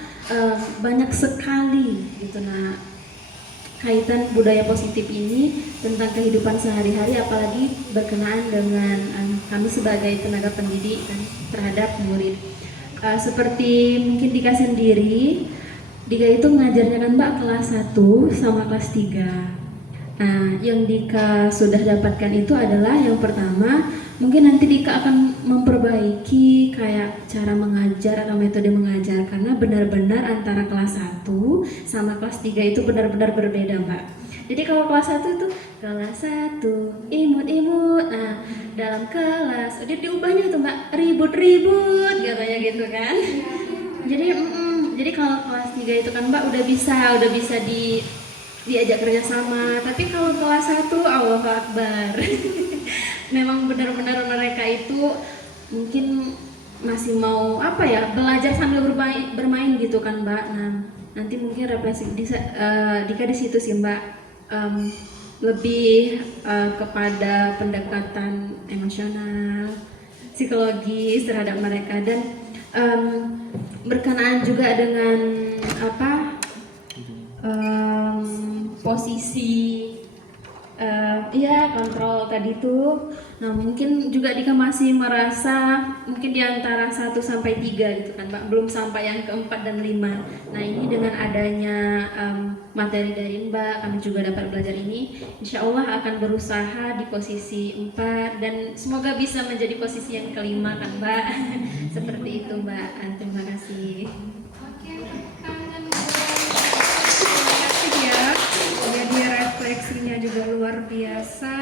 banyak sekali gitu. Nah, kaitan budaya positif ini tentang kehidupan sehari-hari, apalagi berkenaan dengan kami sebagai tenaga pendidik kan, terhadap murid. Seperti mungkin Dika sendiri, Dika itu mengajarnya kan Mbak kelas 1 sama kelas 3. Nah, yang Dika sudah dapatkan itu adalah yang pertama, mungkin nanti Dika akan memperbaiki kayak cara mengajar atau metode mengajar, karena benar-benar antara kelas 1 sama kelas 3 itu benar-benar berbeda Mbak. Jadi kalau kelas 1 itu kelas 1 imut-imut, nah dalam kelas udah diubahnya tuh Mbak ribut-ribut katanya gitu kan. Jadi kalau kelas 3 itu kan Mbak udah bisa diajak kerja sama. Tapi kalau kelas 1 Allahu Akbar. Memang benar-benar mereka itu mungkin masih mau belajar sambil bermain gitu kan Mbak. Nah, nanti mungkin refleksi Dika di situ sih Mbak, lebih kepada pendekatan emosional, psikologis terhadap mereka, dan berkenaan juga dengan posisi kontrol tadi tuh. Nah, mungkin juga Dika masih merasa mungkin di antara 1 sampai 3 gitu kan Mbak, belum sampai yang ke-4 dan 5. Nah, ini dengan adanya materi dari Mbak, kami juga dapat belajar ini, insya Allah akan berusaha di posisi 4 dan semoga bisa menjadi posisi yang ke-5 kan Mbak. Seperti itu Mbak. Terima kasih. Jadi refleksinya juga luar biasa,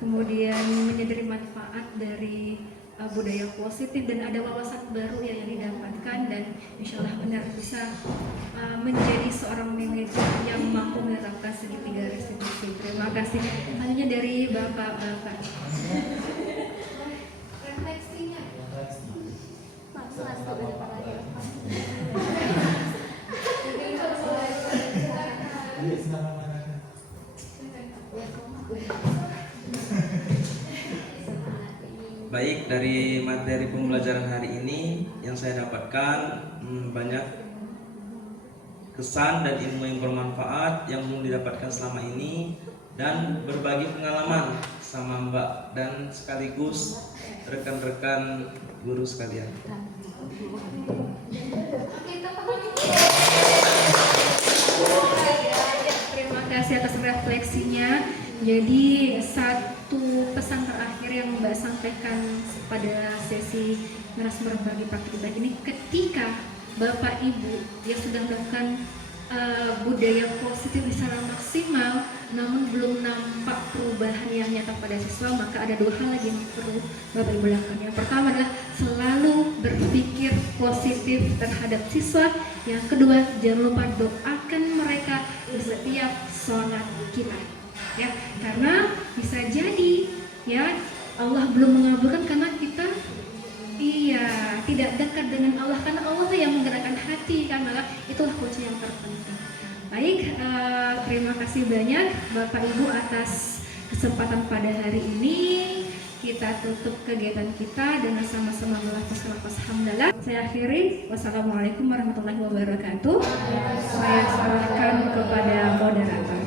kemudian menyadari manfaat dari budaya positif dan ada wawasan baru yang didapatkan, dan insya Allah benar bisa menjadi seorang manajer yang mampu menerapkan segitiga restitusi. Terima kasih. Hanya dari Bapak-bapak. Refleksinya. Baik, dari materi pembelajaran hari ini yang saya dapatkan banyak kesan dan ilmu yang bermanfaat yang belum didapatkan selama ini, dan berbagi pengalaman sama Mbak dan sekaligus rekan-rekan guru sekalian. Terima kasih atas refleksinya. Jadi satu pesan terakhir yang Mbak sampaikan pada sesi narasumber berbagi praktik ini, ketika Bapak Ibu yang sudah melakukan budaya positif secara maksimal, namun belum nampak perubahan yang nyata pada siswa, maka ada 2 hal lagi yang perlu Bapak Ibu lakukan. Yang pertama adalah selalu berpikir positif terhadap siswa. Yang kedua, jangan lupa doakan mereka di setiap sholat kita. Ya, karena bisa jadi ya Allah belum mengabulkan karena kita tidak dekat dengan Allah, karena Allah yang menggerakkan hati, karena itulah kunci yang terpenting. Baik, terima kasih banyak Bapak Ibu atas kesempatan pada hari ini. Kita tutup kegiatan kita dengan sama-sama melafazkan lafaz hamdalah. Saya akhiri. Wassalamualaikum warahmatullahi wabarakatuh. Saya serahkan kepada moderator.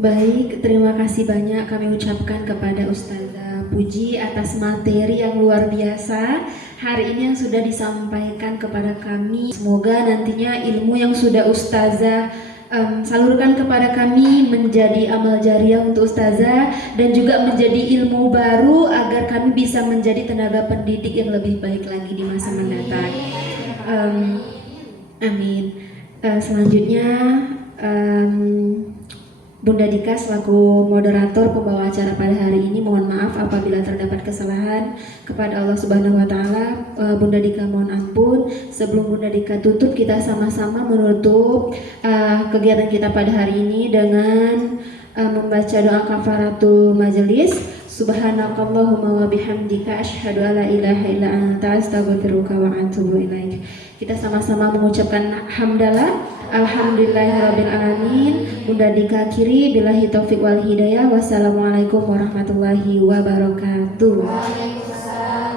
Baik, terima kasih banyak kami ucapkan kepada Ustazah Puji atas materi yang luar biasa hari ini yang sudah disampaikan kepada kami. Semoga nantinya ilmu yang sudah Ustazah salurkan kepada kami menjadi amal jariah untuk Ustazah dan juga menjadi ilmu baru agar kami bisa menjadi tenaga pendidik yang lebih baik lagi di masa mendatang. Amin. Selanjutnya Bunda Dika selaku moderator pembawa acara pada hari ini, mohon maaf apabila terdapat kesalahan. Kepada Allah Subhanahu wa taala, Bunda Dika mohon ampun. Sebelum Bunda Dika tutup, kita sama-sama menutup kegiatan kita pada hari ini dengan membaca doa kafaratul majelis. Subhanakallahumma wa bihamdika asyhadu alla ilaha illa anta astaghfiruka wa atubu ilaik. Kita sama-sama mengucapkan hamdalah. Alhamdulillahirabbil alamin. Bunda Dika akhiri billahi taufik wal hidayah. Wassalamualaikum warahmatullahi wabarakatuh. Waalaikumsalam.